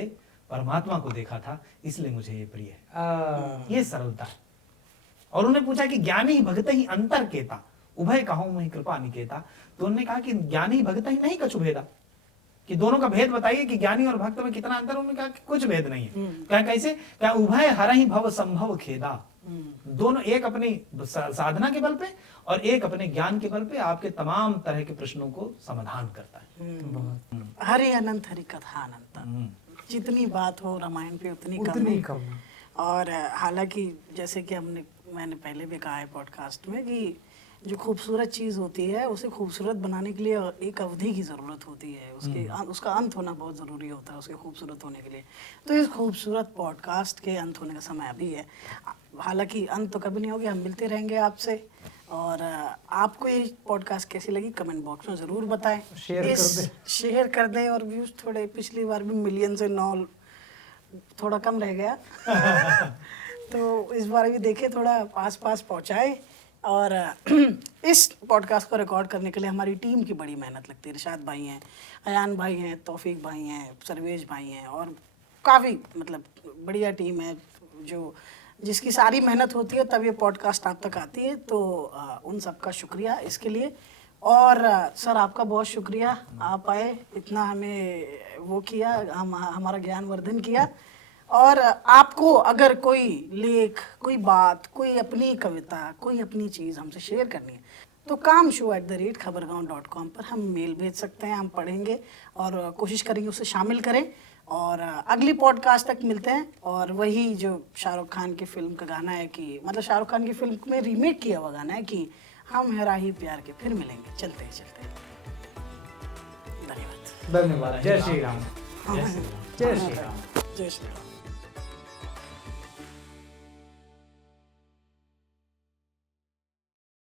परमात्मा को देखा था, इसलिए मुझे ये प्रिय है। ये सरलता है। और उन्होंने पूछा कि ज्ञानी भगत ही अंतर केता, उभय कहूं मुहि कृपा निकेता। तो उन्होंने कहा कि ज्ञानी भगत ही नहीं कछु भेदा, कि दोनों का भेद बताइए कि ज्ञानी और भक्त में कितना अंतर। उन्होंने कहा कि कुछ भेद नहीं है। क्या कैसे? क्या उभय हरहि भव संभव खेदा। दोनों, एक अपनी साधना के बल पे और एक अपने ज्ञान के बल पे आपके तमाम तरह के प्रश्नों को समाधान करता है। हरि अनंत हरि कथा अनंत, जितनी बात हो रामायण पे उतनी कम है। और हालांकि जैसे कि मैंने पहले भी कहा है पॉडकास्ट में कि जो खूबसूरत चीज़ होती है उसे खूबसूरत बनाने के लिए एक अवधि की ज़रूरत होती है, उसका अंत होना बहुत ज़रूरी होता है उसके खूबसूरत होने के लिए। तो इस खूबसूरत पॉडकास्ट के अंत होने का समय अभी है। हालांकि अंत तो कभी नहीं होगा, हम मिलते रहेंगे आपसे। और आपको ये पॉडकास्ट कैसी लगी कमेंट बॉक्स में ज़रूर बताएं, शेयर कर दें। और व्यूज़ थोड़े पिछली बार भी मिलियन से 9 थोड़ा कम रह गया तो इस बार भी देखें, थोड़ा पास पहुँचाए। और इस पॉडकास्ट को रिकॉर्ड करने के लिए हमारी टीम की बड़ी मेहनत लगती है। इरशाद भाई हैं, अयान भाई हैं, तौफीक भाई हैं, सर्वेश भाई हैं, और काफ़ी मतलब बढ़िया टीम है जिसकी सारी मेहनत होती है तब ये पॉडकास्ट आप तक आती है। तो उन सबका शुक्रिया इसके लिए। और सर आपका बहुत शुक्रिया, आप आए, इतना हमें वो किया, हमारा ज्ञान वर्धन किया। और आपको अगर कोई लेख, कोई बात, कोई अपनी कविता, कोई अपनी चीज़ हमसे शेयर करनी है तो kamshow@khabargaon.com पर हम मेल भेज सकते हैं, हम पढ़ेंगे और कोशिश करेंगे उसे शामिल करें। और अगली पॉडकास्ट तक मिलते हैं। और वही जो शाहरुख खान की फिल्म का गाना है कि मतलब शाहरुख खान की फिल्म में रीमेक किया हुआ गाना है कि हम है राही प्यार के, फिर मिलेंगे चलते चलते। धन्यवाद। धन्यवाद। जय श्री राम। जय श्री राम। जय श्री राम। जय श्री राम।